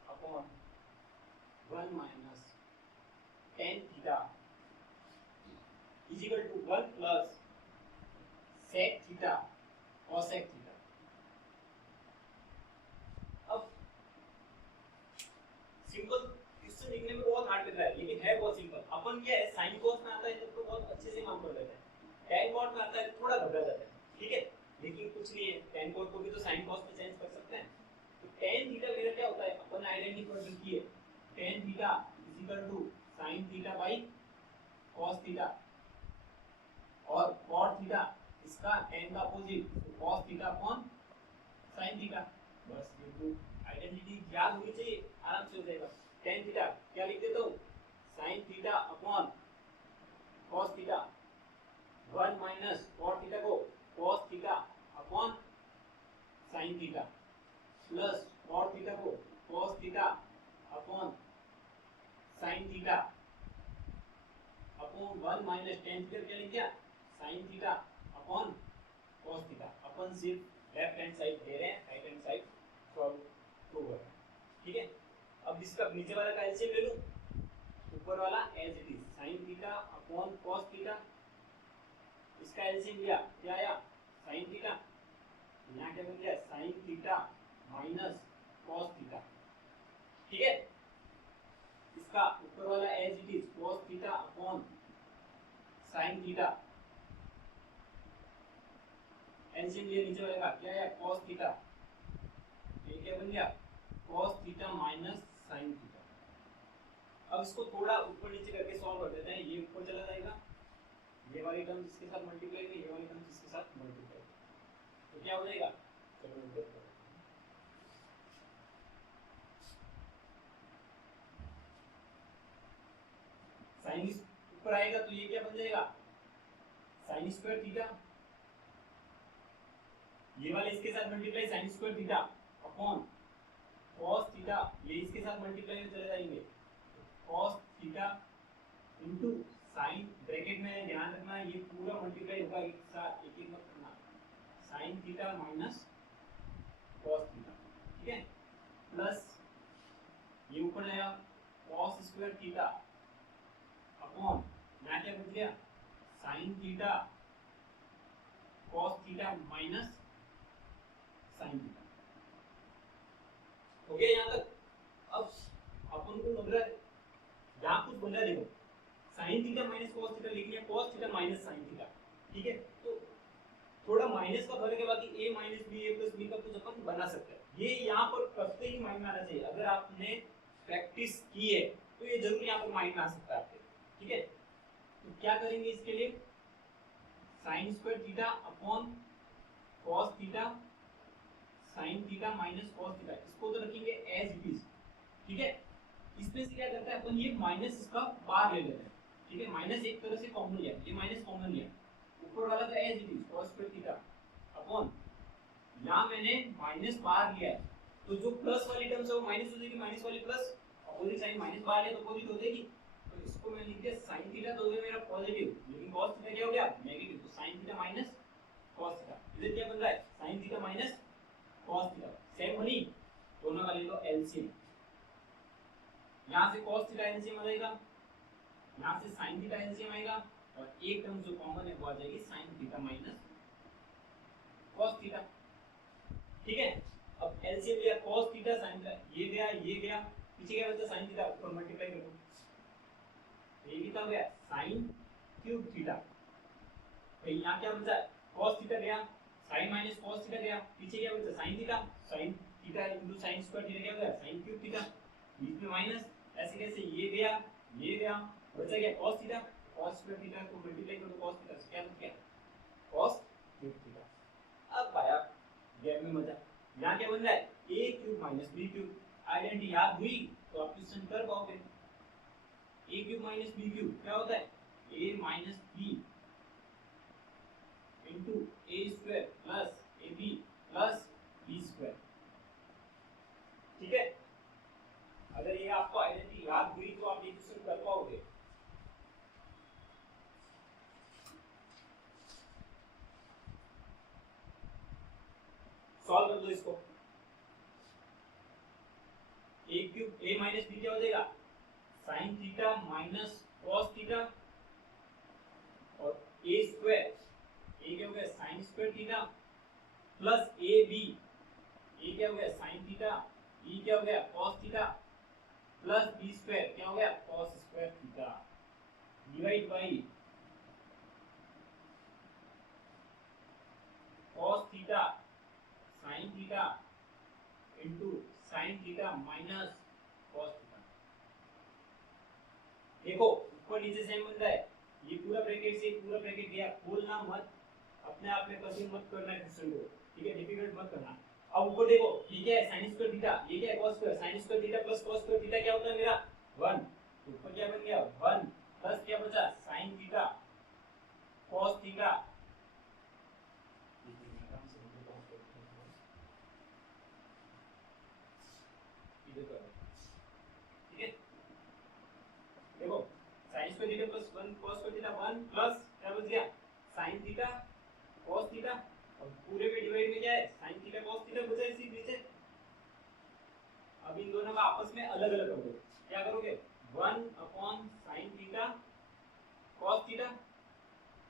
upon 1 minus tan theta is equal to 1 plus sec theta cosec theta. अब simple question लिखने में बहुत hard लग रहा है, लेकिन है बहुत सिंपल। अपन क्या है, sin cos में आता है तब तो बहुत अच्छे से काम कर लेते हैं, tan cot में आता है तो थोड़ा घबरा जाते हैं, ठीक है। लेकिन कुछ नहीं है, tan cot को भी तो sin cos में चेंज कर सकते हैं। तो tan थीटा मेरा क्या होता है, अपन आइडेंटिटी की है, tan theta is equal to sin theta by cos theta, और cot थीटा इसका tan का अपोजिट, तो cos theta upon sin theta. बस ये दो आइडेंटिटी याद होनी चाहिए, आराम से हो जाएगा। tan थीटा क्या लिख देता हूँ, sin theta upon cos theta, 1 minus cot theta को cos theta upon sin theta, plus cot theta को cos theta upon sin theta upon 1 minus tan theta क्या लिख दिया, sin theta upon cos theta. अपन सिर्फ लेफ्ट हैंड साइड दे रहे हैं, right hand side solve तो हुआ, ठीक है। अब इसका नीचे वाला का एलसीएम ले लूं, ऊपर वाला as it is sin theta upon cos theta, इसका एलसीएम लिया, क्या आया, sin थीटा, यहाँ क्या बन गया, sin theta minus cos theta, ठीक है। इसका ऊपर वाला as it is cos theta upon sin theta, LCM लिया नीचे वाले का, क्या आया, cos थीटा, ये क्या बन गया, cos theta minus sin theta. अब इसको थोड़ा ऊपर नीचे करके सॉल्व कर देते हैं, ये ऊपर चला जाएगा, ये वाली टर्म इसके साथ मल्टीप्लाई होगी, ये वाली टर्म इसके साथ मल्टीप्लाई, तो क्या हो जाएगा, चलो ऊपर करो, sin ऊपर आएगा तो ये क्या बन जाएगा, sin स्क्वायर थीटा, ये वाले इसके साथ multiply sin square theta upon cos theta, ये इसके साथ मल्टीप्लाई में चले जाएंगे, cos theta into sine bracket में ध्यान रखना ये पूरा मल्टीप्लाई होगा एक साथ, एक एक मत करना, sine theta minus cos theta, ठीक है, प्लस ये ऊपर आया कॉस स्क्वायर थीटा अपॉन यहाँ क्या बच गया sine theta cos theta minus sine theta. हो गया यहाँ तक। अब अपन को लग रहा है यहाँ कुछ बन रहा है, देखो sine theta minus cos theta लिख लिया, cos theta minus sine theta, ठीक है, तो थोड़ा माइनस का फर्क है, बाकी a minus B a plus B का कुछ अपन बना सकते हैं। ये यहाँ पर करते ही माइंड में आना चाहिए, अगर आपने प्रैक्टिस की है तो ये जरूर यहाँ पर माइंड में आ सकता है आपके, ठीक है। तो क्या करेंगे इसके लिए, sine square theta upon cos theta sine theta minus cos theta, इसको तो रखेंगे एज इट इज, ठीक है। इसमें से क्या करता है अपन ये माइनस इसका बाहर ले लेते हैं, ठीक है, माइनस एक तरह से कॉमन लिया, ये माइनस कॉमन लिया, ऊपर वाला था as it is cos square theta upon यहां मैंने माइनस बाहर लिया है, तो जो प्लस वाली टर्म्स है वो माइनस हो जाएगी, माइनस वाली प्लस, अपोजिट साइन माइनस बाहर लिया तो अपोजिट हो जाएगी, तो इसको मैं लिख दिया sin थीटा तो हो गया मेरा पॉजिटिव, लेकिन cos थीटा क्या हो गया नेगेटिव, तो sin theta minus cos theta, इधर क्या बन रहा है sin theta minus cos theta, same बनी, दोनों का ले लो एलसीएम, यहां से cos थीटा एलसीएम आ जाएगा, यहां से sin थीटा एलसीएम आएगा, और एक टर्म जो कॉमन है वो आ जाएगी sin theta minus cos theta, ठीक है। अब एलसीएम लिया cos थीटा sin थीटा, ये गया पीछे क्या बचा sin थीटा, ऊपर मल्टीप्लाई कर दो, ये कितना हो गया sin क्यूब थीटा, तो यहां क्या बचा cos थीटा गया, sin माइनस cos थीटा गया, पीछे क्या बचा sin theta into sin square theta क्या हो गया sin क्यूब थीटा, बीच में माइनस, ऐसे कैसे ये गया बचा क्या cos theta, cos square theta को मल्टीप्लाई कर दो cos थीटा से, क्या बच गया cos क्यूब थीटा। अब आया गैप में मजा, यहाँ क्या बन रहा है a cube minus b cube, identity याद हुई तो आप क्वेश्चन कर पाओगे, a cube minus b cube क्या होता है a minus b into a square plus ab plus b square, ठीक है। अगर ये आपको आइडेंटिटी याद हुई तो आप ये क्वेश्चन कर पाओगे। सॉल्व कर दो इसको, a cube a minus b क्या हो जाएगा sin theta minus cos theta, और a स्क्वायर a क्या हो गया sin square theta plus ab a क्या हो गया sin थीटा, b क्या हो गया cos theta plus b square क्या हो गया cos square theta, divide by cos theta sin theta into sin theta minus cos theta. देखो ऊपर नीचे सेम बन रहा है, ये पूरा ब्रैकेट से पूरा ब्रैकेट गया, खोलना मत, अपने आप में कभी मत करना है क्वेश्चन को, ठीक है, डिफिकल्ट मत करना। अब ऊपर देखो ये क्या है sin स्क्वायर थीटा, ये क्या है cos square, sin square theta plus cos square theta क्या होता है मेरा 1, तो ऊपर क्या बन गया 1 प्लस क्या बचा sin थीटा cos थीटा, ठीक है। देखो sin square theta plus 1 cos square theta 1 plus क्या बच गया sin थीटा cos थीटा, और पूरे में डिवाइड में क्या है sin थीटा cos थीटा बचा इसी बीच है। अब इन दोनों का आपस में अलग अलग कर दो, क्या करोगे 1 upon sin theta cos theta,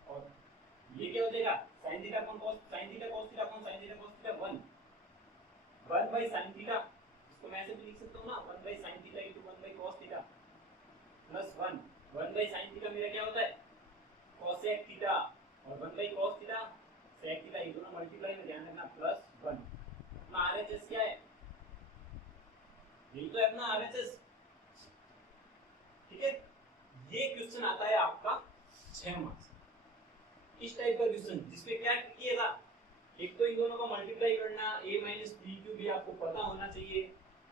और ये क्या हो जाएगा sin theta upon cos theta upon sin theta cos theta 1 by sin theta, इसको मैं ऐसे भी लिख सकता हूं ना 1 by sin theta into 1 by cos theta plus 1 by sin theta मेरा क्या होता है cosec थीटा, और 1 by cos theta sec theta, ये दोनों मल्टीप्लाई में ध्यान रखना प्लस 1। अपना आरएचएस क्या है, यही तो है अपना आरएचएस, ठीक है। ये क्वेश्चन आता है आपका 6 मार्क्स, इस टाइप का क्वेश्चन जिसमें क्या किएगा, एक तो इन दोनों को मल्टीप्लाई करना, a माइनस बी क्यूब भी आपको पता होना चाहिए,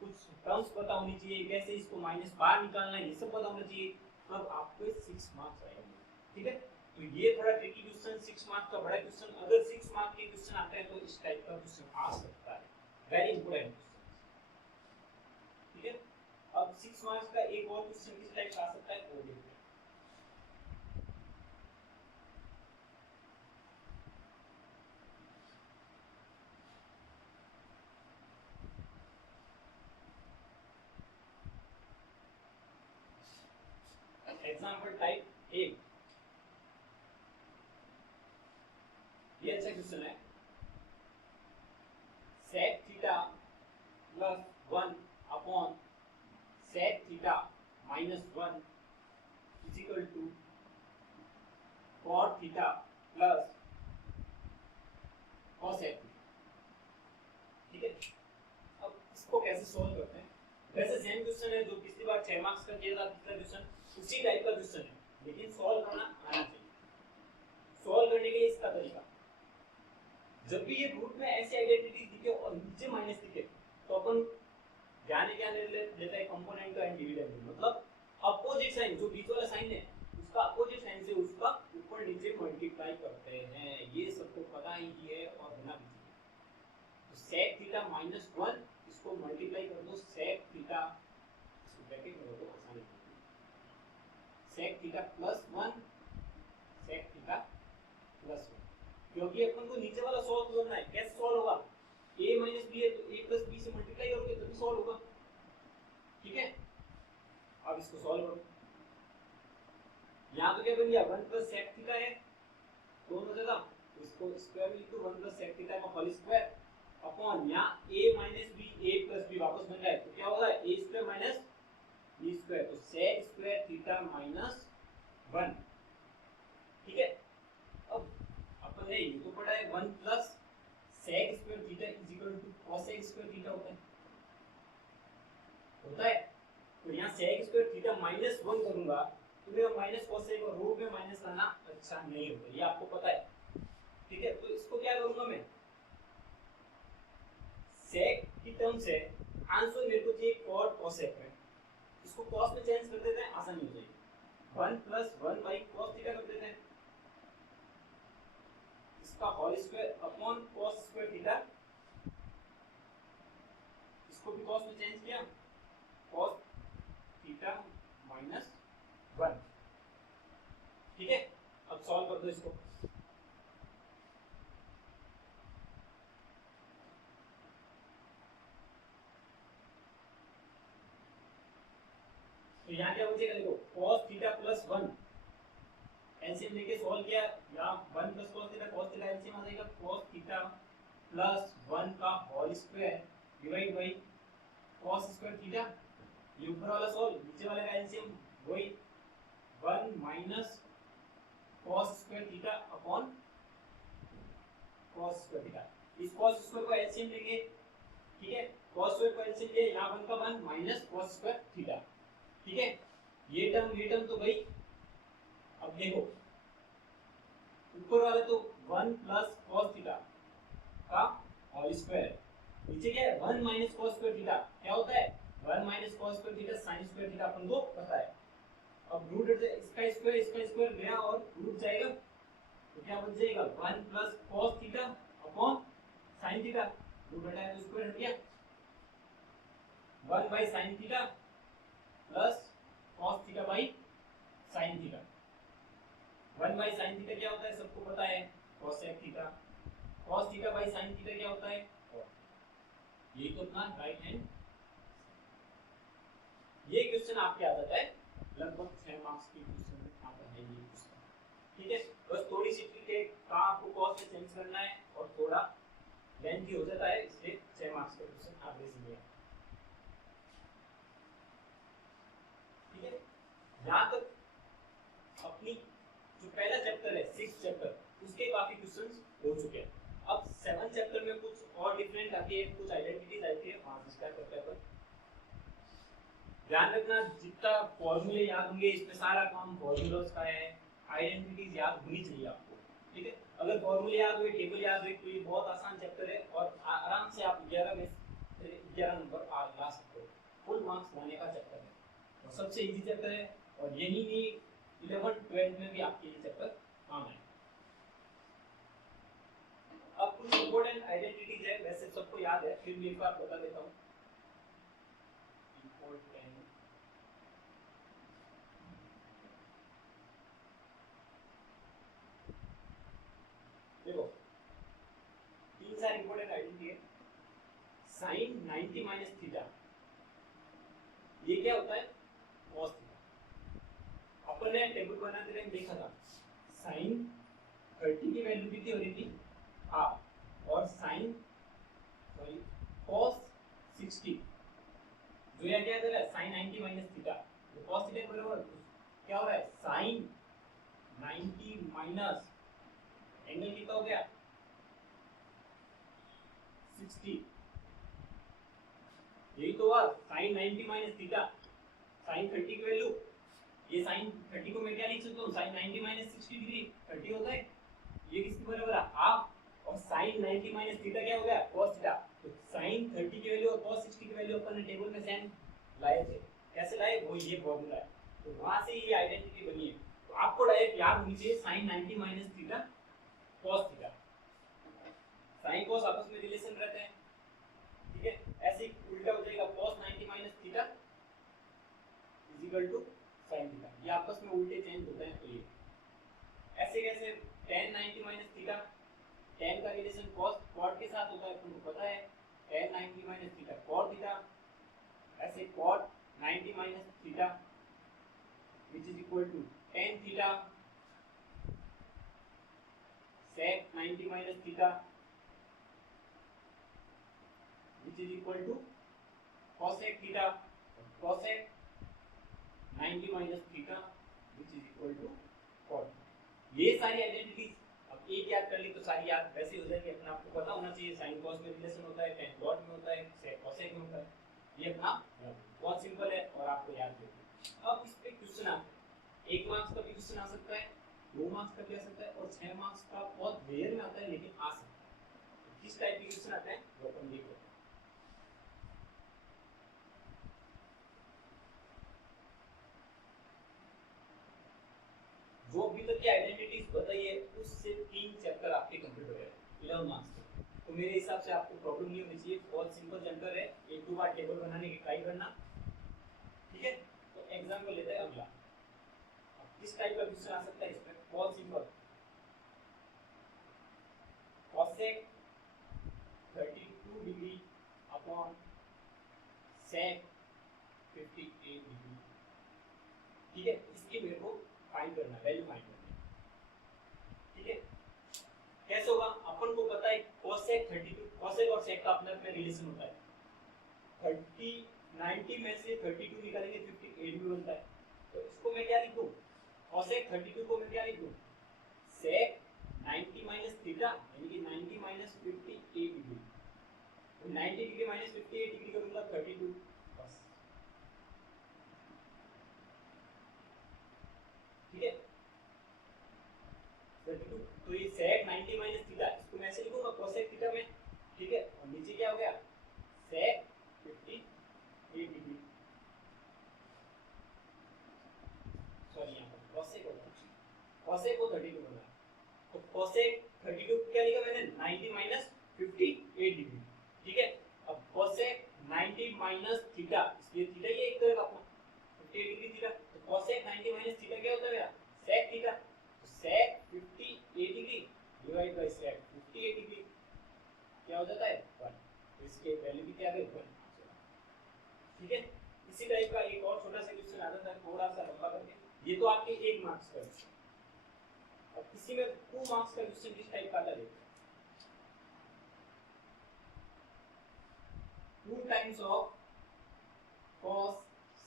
कुछ टर्म्स पता होनी चाहिए, कैसे इसको माइनस बाहर निकालना है ये सब पता होना चाहिए, तब आपको 6 मार्क्स आएंगे, ठीक है। तो ये थोड़ा ट्रिकी क्वेश्चन, 6 मार्क्स का बड़ा क्वेश्चन, अगर 6 मार्क्स के क्वेश्चन आते हैं तो इस टाइप का क्वेश्चन आ सकता है, वेरी इंपॉर्टेंट क्वेश्चन, ठीक है। अब 6 मार्क्स का एक और क्वेश्चन किस टाइप का आ सकता है वो देखते हैं। एग्जांपल टाइप ए, ये अच्छा क्वेश्चन है। sec theta plus 1 upon sec theta minus 1 is equal to cot theta plus cos theta. ठीक है, अब इसको कैसे सॉल्व करते हैं? वैसे सेम क्वेश्चन है जो पिछली बार 6 मार्क्स का किया था, पिछला क्वेश्चन उसी टाइप का क्वेश्चन है, लेकिन सॉल्व करना आना चाहिए। सॉल्व करने के लिए इसका तरीका, जब भी ये रूट में ऐसी आइडेंटिटी दिखे और नीचे माइनस दिखे तो अपन ध्यान क्या लेता है, कंपोनेंट का एंड डिविडेंड, मतलब अपोजिट साइन, जो बीच वाला साइन है उसका अपोजिट साइन से उसका ऊपर नीचे मल्टीप्लाई करते हैं। ये सबको पता ही है और होना भी चाहिए। तो sec थीटा माइनस 1 इसको मल्टीप्लाई कर दो sec थीटा, इसको ब्रैकेट में रखो आसानी से, sec theta plus 1 sec theta plus 1, क्योंकि अपन को नीचे वाला सॉल्व करना है। कैसे सॉल्व होगा? a माइनस b है तो a प्लस b से मल्टीप्लाई करोगे तभी सॉल्व होगा। ठीक है, अब इसको सॉल्व करो। यहाँ तो क्या बन गया, 1 प्लस sec थीटा है, दोनों जगह तो इसको स्क्वायर में लिख दो, 1 प्लस sec थीटा का होल स्क्वायर अपॉन यहाँ a minus b, a plus b वापस बन जाए तो क्या होगा, a square minus b square, तो sec स्क्वायर थीटा माइनस 1। ठीक है, अब अपन ने ये तो पढ़ा है 1 plus sec square theta is equal to cos square theta होता है। तो यहाँ sec स्क्वायर थीटा माइनस 1 करूंगा तो मेरा माइनस cos और रूट में माइनस लाना अच्छा नहीं होता, ये आपको पता है। ठीक है, तो इसको क्या करूंगा मैं, sec की टर्म से आंसर मेरे को चाहिए cot cos है, इसको cos में चेंज कर देते हैं, आसानी हो जाएगी। 1 प्लस 1 बाई cos थीटा कर देते हैं, इसका whole square upon cos square theta, इसको भी cos में चेंज किया, cos थीटा माइनस 1। ठीक है, अब सॉल्व कर दो इसको। तो यहाँ क्या बचेगा, देखो cos थीटा प्लस 1 एलसीएम लेके सॉल्व किया, यहाँ 1 plus cos theta, cos theta LCM आ जाएगा cos थीटा प्लस 1 का whole square divide by cos square theta, ये ऊपर वाला सॉल्व, नीचे वाले का एलसीएम वही 1 minus cos square theta upon cos square theta. इस cos स्क्वायर को एलसीएम लेंगे, ठीक है, cos स्क्वायर को एलसीएम लिए, यहाँ 1 का 1 माइनस cos स्क्वायर थीटा। ठीक है, ये टर्म तो गई। अब देखो ऊपर वाला तो 1 प्लस cos थीटा का होल स्क्वायर, नीचे क्या है 1 माइनस cos स्क्वायर थीटा, क्या होता है 1 minus cos square theta sin square theta, अपन को पता है। अब रूट इसका स्क्वायर गया और रूट जाएगा तो क्या बच जाएगा 1 plus cos theta upon sin theta, root हटाया तो स्क्वायर हट गया, 1 by sin theta plus cos theta by sin theta. 1 by sin theta क्या होता है, सबको पता है cosec theta, cos theta by sin theta क्या होता है, ये तो अपना राइट हैंड। ये क्वेश्चन आपके आ जाता है लगभग 6 मार्क्स की क्वेश्चन में आता है ये क्वेश्चन। ठीक है, बस थोड़ी सी ट्रिक है, कहाँ आपको cos में चेंज करना है और थोड़ा लेंथी हो जाता है, इसलिए 6 मार्क्स का क्वेश्चन एवरेज में है। ठीक है, यहाँ तक अपनी जो पहला चैप्टर है 6th चैप्टर, उसके काफी क्वेश्चंस हो चुके हैं। अब 7th चैप्टर में कुछ और डिफरेंट आती है, कुछ आइडेंटिटीज आती है, वहां से स्टार्ट करते हैं। ध्यान रखना जितना फॉर्मूले याद होंगे इसमें सारा काम फॉर्मूलाज का है, आइडेंटिटीज याद होनी चाहिए आपको। ठीक है, अगर फॉर्मूले याद हुए, टेबल याद हुए तो ये बहुत आसान चैप्टर है और आराम से आप 11 में 11 नंबर ला सकते हो, फुल मार्क्स लाने का चैप्टर है और सबसे इजी चैप्टर है, और यही नहीं 11th 12th में भी आपके ये चैप्टर काम आए। अब कुछ इंपॉर्टेंट आइडेंटिटीज है, वैसे सबको याद है, फिर भी एक बार बता देता हूँ। देखो 3-4 इंपॉर्टेंट आइडेंटिटी है। sin 90 माइनस थीटा, ये क्या होता है cos थीटा। अपन ने टेबल बनाते टाइम देखा था sin 30 की वैल्यू कितनी हो रही थी हाफ और cos 60 जो यहाँ क्या कर रहा है sin 90 माइनस थीटा तो cos थीटा बराबर क्या हो रहा है sin 90 माइनस एंगल कितना हो गया 60 यही तो हुआ sin 90 माइनस थीटा sin 30 की वैल्यू ये sin 30 को मैं क्या लिख सकता हूँ sin 90 माइनस 60 डिग्री 30 होता है ये किसके बराबर है हाफ और sin 90 माइनस थीटा क्या हो गया cos थीटा तो sin 30 की वैल्यू और cos 60 की वैल्यू अपन ने टेबल में सेम लाए थे कैसे लाए वो ये फॉर्मूला है तो वहां से ये आइडेंटिटी बनी है तो आपको डायरेक्ट याद होनी चाहिए sin 90 minus theta cos theta sin cos आपस में रिलेशन रहते हैं ठीक है ऐसे ही उल्टा हो जाएगा cos 90 minus theta is equal to sin theta ये आपस में उल्टे चेंज होते हैं तो ये ऐसे कैसे tan 90 माइनस थीटा tan का रिलेशन cot के साथ होता है तुमको पता है tan 90 minus theta cot theta ऐसे cot 90 minus theta which is equal to tan theta sec 90 minus theta which is equal to cosec theta cosec 90 minus theta which is equal to cot ये सारी identities अब एक याद कर ली तो सारी याद वैसे हो जाएगी अपना आपको पता होना चाहिए sin cos में रिलेशन होता है tan cot में होता है sec cosec में होता है ये अपना बहुत सिंपल है और आपको याद रखना अब इस पे क्वेश्चन आता है 1 मार्क्स का भी क्वेश्चन आ सकता है 2 मार्क्स का भी आ सकता है और 6 मार्क्स का बहुत रेयर में आता है लेकिन आ सकता है किस टाइप के क्वेश्चन आते हैं वो अपन देख लेते हैं जो अभी तक की आइडेंटिटीज बताइए उससे 3 चैप्टर आपके कंप्लीट हो गए 11 मार्क्स तो मेरे हिसाब से आपको प्रॉब्लम नहीं होनी चाहिए बहुत सिंपल चैप्टर है एक दो बार टेबल बनाने की ट्राई करना ठीक है तो एग्जाम को लेते हैं अगला अब किस टाइप का क्वेश्चन आ सकता है इसमें बहुत simple cosec 32 degree upon sec 58 degree ठीक है इसकी मेरे को फाइंड करना वैल्यू फाइंड करना ठीक है कैसे होगा अपन को पता है cosec 32 cosec और sec का अपने में रिलेशन होता है 90 में से 32 निकालेंगे 58 भी बनता है तो इसको मैं क्या लिखूं cosec 32 को मैं क्या लिखूं sec 90 माइनस थीटा यानी कि 90 माइनस 58 डिग्री तो 90 डिग्री माइनस 58 डिग्री का मतलब 32 बस ठीक है 32 तो ये sec 90 माइनस थीटा इसको मैं ऐसे लिखूंगा cosec थीटा में ठीक है और नीचे क्या हो गया sec 58 डिग्री सॉरी यहां पर cosec होगा cosec को 32 बना तो cosec 32 क्या लिखा मैंने 90 माइनस 58 डिग्री ठीक है अब cosec 90 माइनस थीटा इसलिए थीटा ये एक तरह का अपना 58 डिग्री थीटा तो cosec 90 माइनस थीटा क्या होता है मेरा sec थीटा तो sec 58 degree divide by sec 58 degree क्या हो जाता है 1 तो इसके वैल्यू भी क्या है 1 ठीक है इसी टाइप का एक और छोटा सा क्वेश्चन आ जाता है थोड़ा सा लंबा करके ये तो आपके 1 मार्क्स का है अब इसी में 2 मार्क्स का क्वेश्चन किस टाइप का आता है 2 times of cos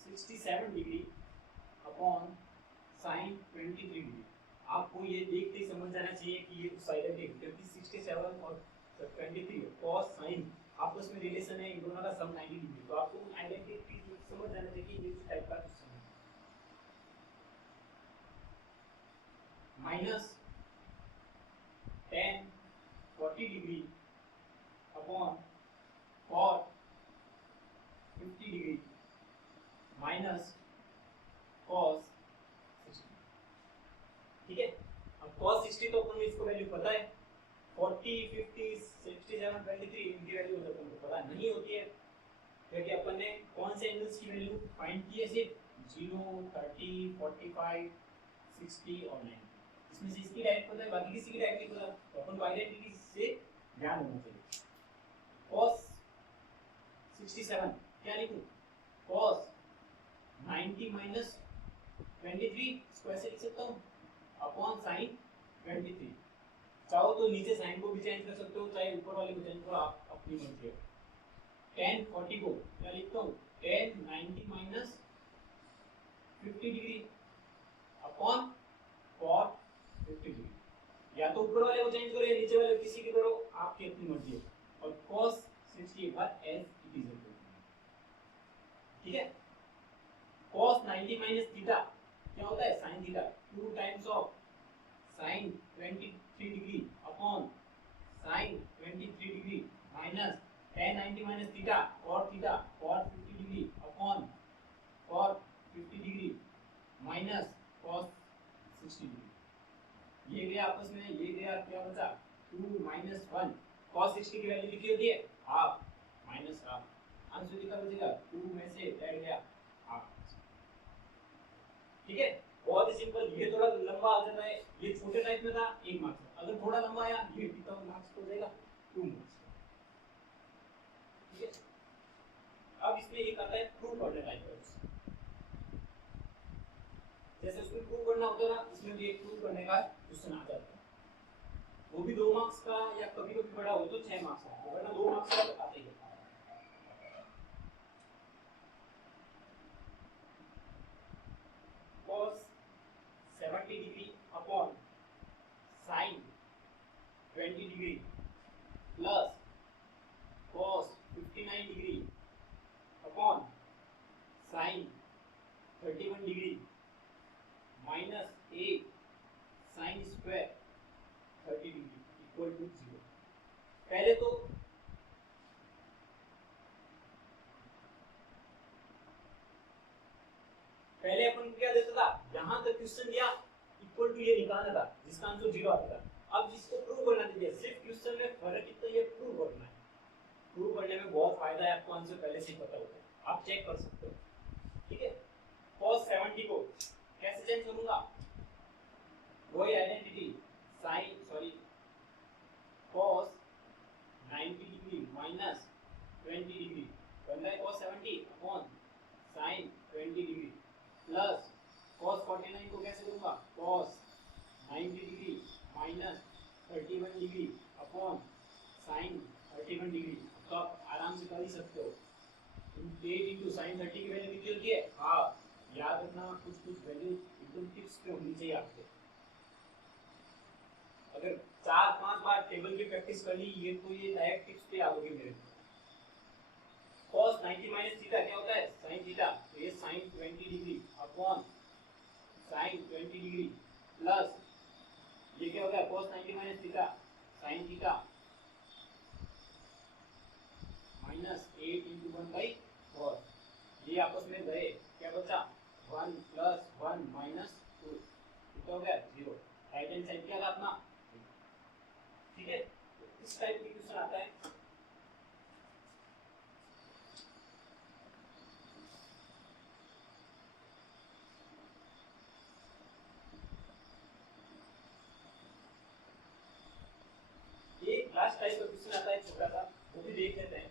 67 degree upon sin 23 degree आपको ये देखते ही समझ जाना चाहिए कि ये साइड है क्योंकि 67 और 23 cos sin आपस में रिलेशन है इन दोनों का सम 90 डिग्री तो आपको आइडेंटिटी समझ जाना चाहिए कि ये किस टाइप का क्वेश्चन है minus tan 40 degree upon cot 50 degree minus cos 60 ठीक है अब cos 60 तो अपन को इसको वैल्यू पता है 40 50 67 23 इनकी वैल्यू तो अपन को पता नहीं होती है क्योंकि अपन ने कौन से एंगल्स की वैल्यू फाइंड की है सिर्फ 0 30 45 60 और 90 इसमें से इसकी डायरेक्ट पता है बाकी किसी की डायरेक्ट नहीं पता तो अपन को आइडेंटिटी से ध्यान होना चाहिए cos 67 क्या लिखूं cos 90 माइनस 23 इसको इसको ऐसे लिख सकता हूँ अपॉन साइन 23। चाहो तो नीचे साइन को भी चेंज कर सकते हो, चाहे ऊपर वाले को चेंज करो, आप अपनी मर्जी है। tan 40 को क्या लिखता हूँ tan 90 minus 50 degree upon cot 50 degree. या तो ऊपर वाले को चेंज करो या नीचे वाले को, किसी की करो, आपकी अपनी मर्जी है। और cos 60 एक बार एज इट इज रखो, ठीक है। cos 90 माइनस थीटा क्या होता है sin theta, 2 times of sin 23 degree upon sin 23 degree minus tan 90 minus theta cot 50 degree upon cot 50 degree minus cos 60 degree. ये गया आपस में, ये गया, क्या बचा 2 माइनस 1। cos 60 की वैल्यू लिखी होती है हाफ माइनस हाफ, आंसर कितना बचेगा 2 में से ऐड गया हाफ, ठीक है। बहुत ही सिंपल। ये थोड़ा लंबा आ जाता है, ये छोटे टाइप में था 1 मार्क्स, अगर थोड़ा लंबा आया ये 50 मार्क्स हो जाएगा 2 मार्क्स, ठीक है। अब इसमें एक आता है प्रूव करने टाइप का, जैसे उसमें प्रूव करना होता है ना, इसमें भी एक प्रूव करने का क्वेश्चन आ जाता है, वो भी 2 मार्क्स का, या कभी कभी बड़ा हो तो 6 मार्क्स का, वरना 2 मार्क्स का आता ही है। cos 70 degree upon sin 20 degree plus cos 59 degree upon sin 31 degree minus 8 sin square 30 degree equal to 0। पहले तो पहले अपन क्या देता था, यहां तक क्वेश्चन दिया इक्वल टू ये निकालना था जिसका आंसर 0 आता था। अब जिसको प्रूव करना दीजिए, सिर्फ क्वेश्चन में फर्क कितना ये प्रूव करना है। प्रूव करने में बहुत फायदा है, आपको आंसर पहले से ही पता होता है, आप चेक कर सकते हो, ठीक है। cos 70 को कैसे चेंज करूंगा, वही identity cos 90 degree minus 20 degree बनता है cos 70 upon sin 20 degree plus cos 49 को कैसे करूंगा cos 90 degree minus 31 degree upon sin 31 degree. तो आप आराम से कर ही सकते हो, 8 into sin 30 की वैल्यू कितनी होती है हाफ। याद रखना, कुछ कुछ वैल्यू एकदम टिप्स पे होनी चाहिए आपके। अगर 4-5 बार टेबल की प्रैक्टिस कर ली ये, तो ये डायरेक्ट टिप्स पे आ गए मेरे। cos 90 माइनस थीटा क्या होता है sin थीटा, तो ये sin 20 degree upon sin 20 degree plus ये क्या होता है cos 90 minus theta sin theta minus 8 into 1/4। ये आपस में गए, क्या बचा 1 प्लस 1 माइनस 2, कितना हो गया 0। राइट हैंड साइड क्या था अपना, ठीक है। इस टाइप की क्वेश्चन आता है। एक लास्ट टाइप का क्वेश्चन आता है छोटा सा, वो भी देख लेते हैं।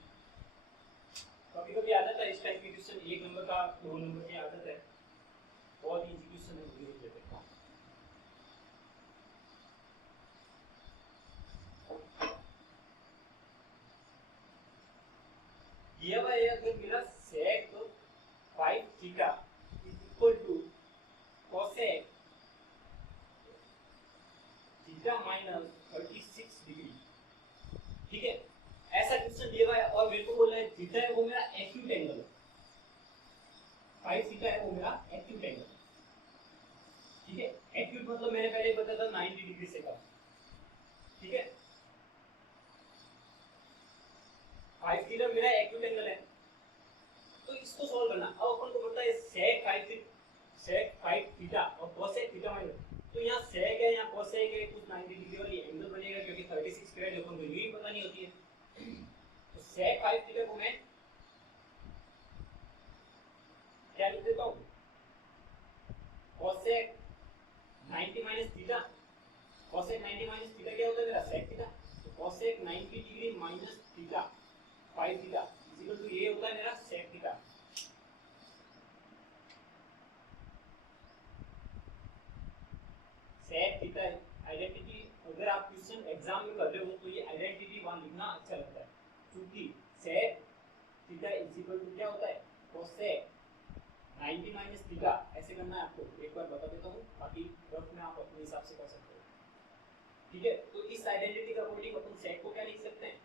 कभी कभी आ जाता है इस टाइप के क्वेश्चन, 1 नंबर का 2 नंबर की आदत है, बहुत इजी क्वेश्चन है, वो भी देख लेते हैं। दिया हुआ है अगर मेरा sec 5 theta equal to cosec theta minus 36 degree, ठीक है। ऐसा क्वेश्चन दिया हुआ है और मेरे को बोल रहा है थीटा है वो मेरा एक्यूट एंगल है, 5 थीटा है वो मेरा एक्यूट एंगल, ठीक है। एक्यूट मतलब मैंने पहले बताया था 90 डिग्री से कम, ठीक है। 5 थीटा मेरा एक्यूट एंगल है, तो इसको सॉल्व करना। अब अपन को पता है sec 5 थीटा और cosec थीटा माइनस, तो यहाँ sec है यहाँ cosec है, कुछ 90 डिग्री वाली एंगल बनेगा, क्योंकि 36 स्क्वायर है अपन को यही पता नहीं होती है। तो sec 5 थीटा को मैं क्या लिख देता हूँ cosec 90 minus theta. cosec 90 minus theta क्या होता है मेरा sec थीटा, तो cosec 90 degree minus theta 5 theta equal to ये होता है मेरा sec थीटा। थीटा आइडेंटिटी अगर आप क्वेश्चन एग्जाम में कर रहे हो तो ये आइडेंटिटी वहां लिखना अच्छा लगता है, क्योंकि sec theta is equal to क्या होता है cosec 90 माइनस थीटा, ऐसे करना है आपको, एक बार बता देता हूँ, बाकी रफ में आप अपने हिसाब से कर सकते हो। ठीक है, तो इस आइडेंटिटी के अकॉर्डिंग अपन sec को क्या लिख सकते हैं,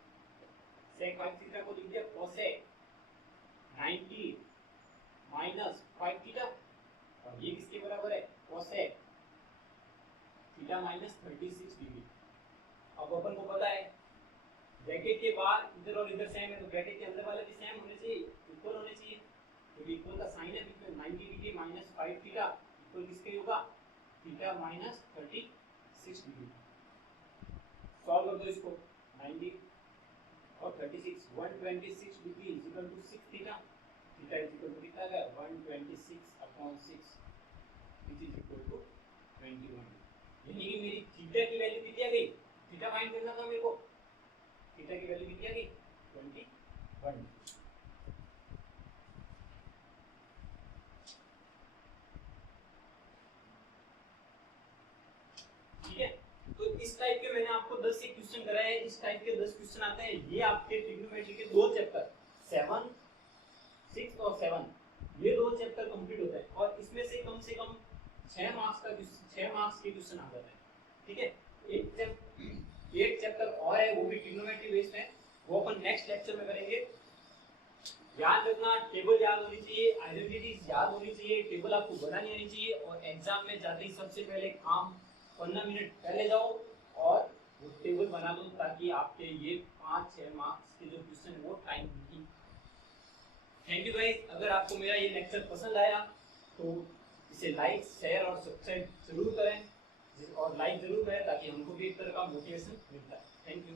sec 5 थीटा को लिख दिया cosec 90 माइनस 5 थीटा, और ये किसके बराबर है cosec थीटा माइनस 36 डिग्री। अब अपन को पता है ब्रैकेट के बाहर इधर और इधर सेम है, तो ब्रैकेट के अंदर वाले भी सेम होने चाहिए, इक्वल होने चाहिए, क्योंकि इक्वल का साइन है बीच में 90 डिग्री माइनस 5 थीटा इक्वल किसके होगा थीटा माइनस 36 डिग्री। सॉल्व कर दो इसको, 90 और 36 126 degree is equal to 6 theta, theta is equal to कितना है 126 upon 6 which is equal to 21। यानी कि मेरी थीटा की वैल्यू कितनी आ गई, थीटा फाइंड करना था मेरे को, थीटा की वैल्यू कितनी आ गई 21। ठीक है, तो इस टाइप के मैंने आपको 10 से क्वेश्चन कराए हैं, इस टाइप के 10 क्वेश्चन आते हैं, ये आपके ट्रिग्नोमेट्री के दो चैप्टर 7 6 और 7 ये दो चैप्टर कंप्लीट होते हैं, और इसमें से कम 6 मार्क्स का 6 मार्क्स के क्वेश्चन आ जाते हैं। ठीक है, एक चैप्टर और है वो भी ट्रिग्नोमेट्री बेस्ड है, वो अपन नेक्स्ट लेक्चर में करेंगे। याद रखना टेबल याद होनी चाहिए, आइडेंटिटीज याद होनी चाहिए, टेबल आपको बनानी आनी चाहिए, और एग्जाम में जाते ही सबसे पहले काम 15 मिनट पहले जाओ और वो टेबल बना दो, ताकि आपके ये 5-6 मार्क्स के जो क्वेश्चन है वो टाइम नहीं। थैंक यू गाइस, अगर आपको मेरा ये लेक्चर पसंद आया तो इसे लाइक शेयर और सब्सक्राइब जरूर करें, और लाइक जरूर करें ताकि हमको भी एक तरह का मोटिवेशन मिलता है। Thank you.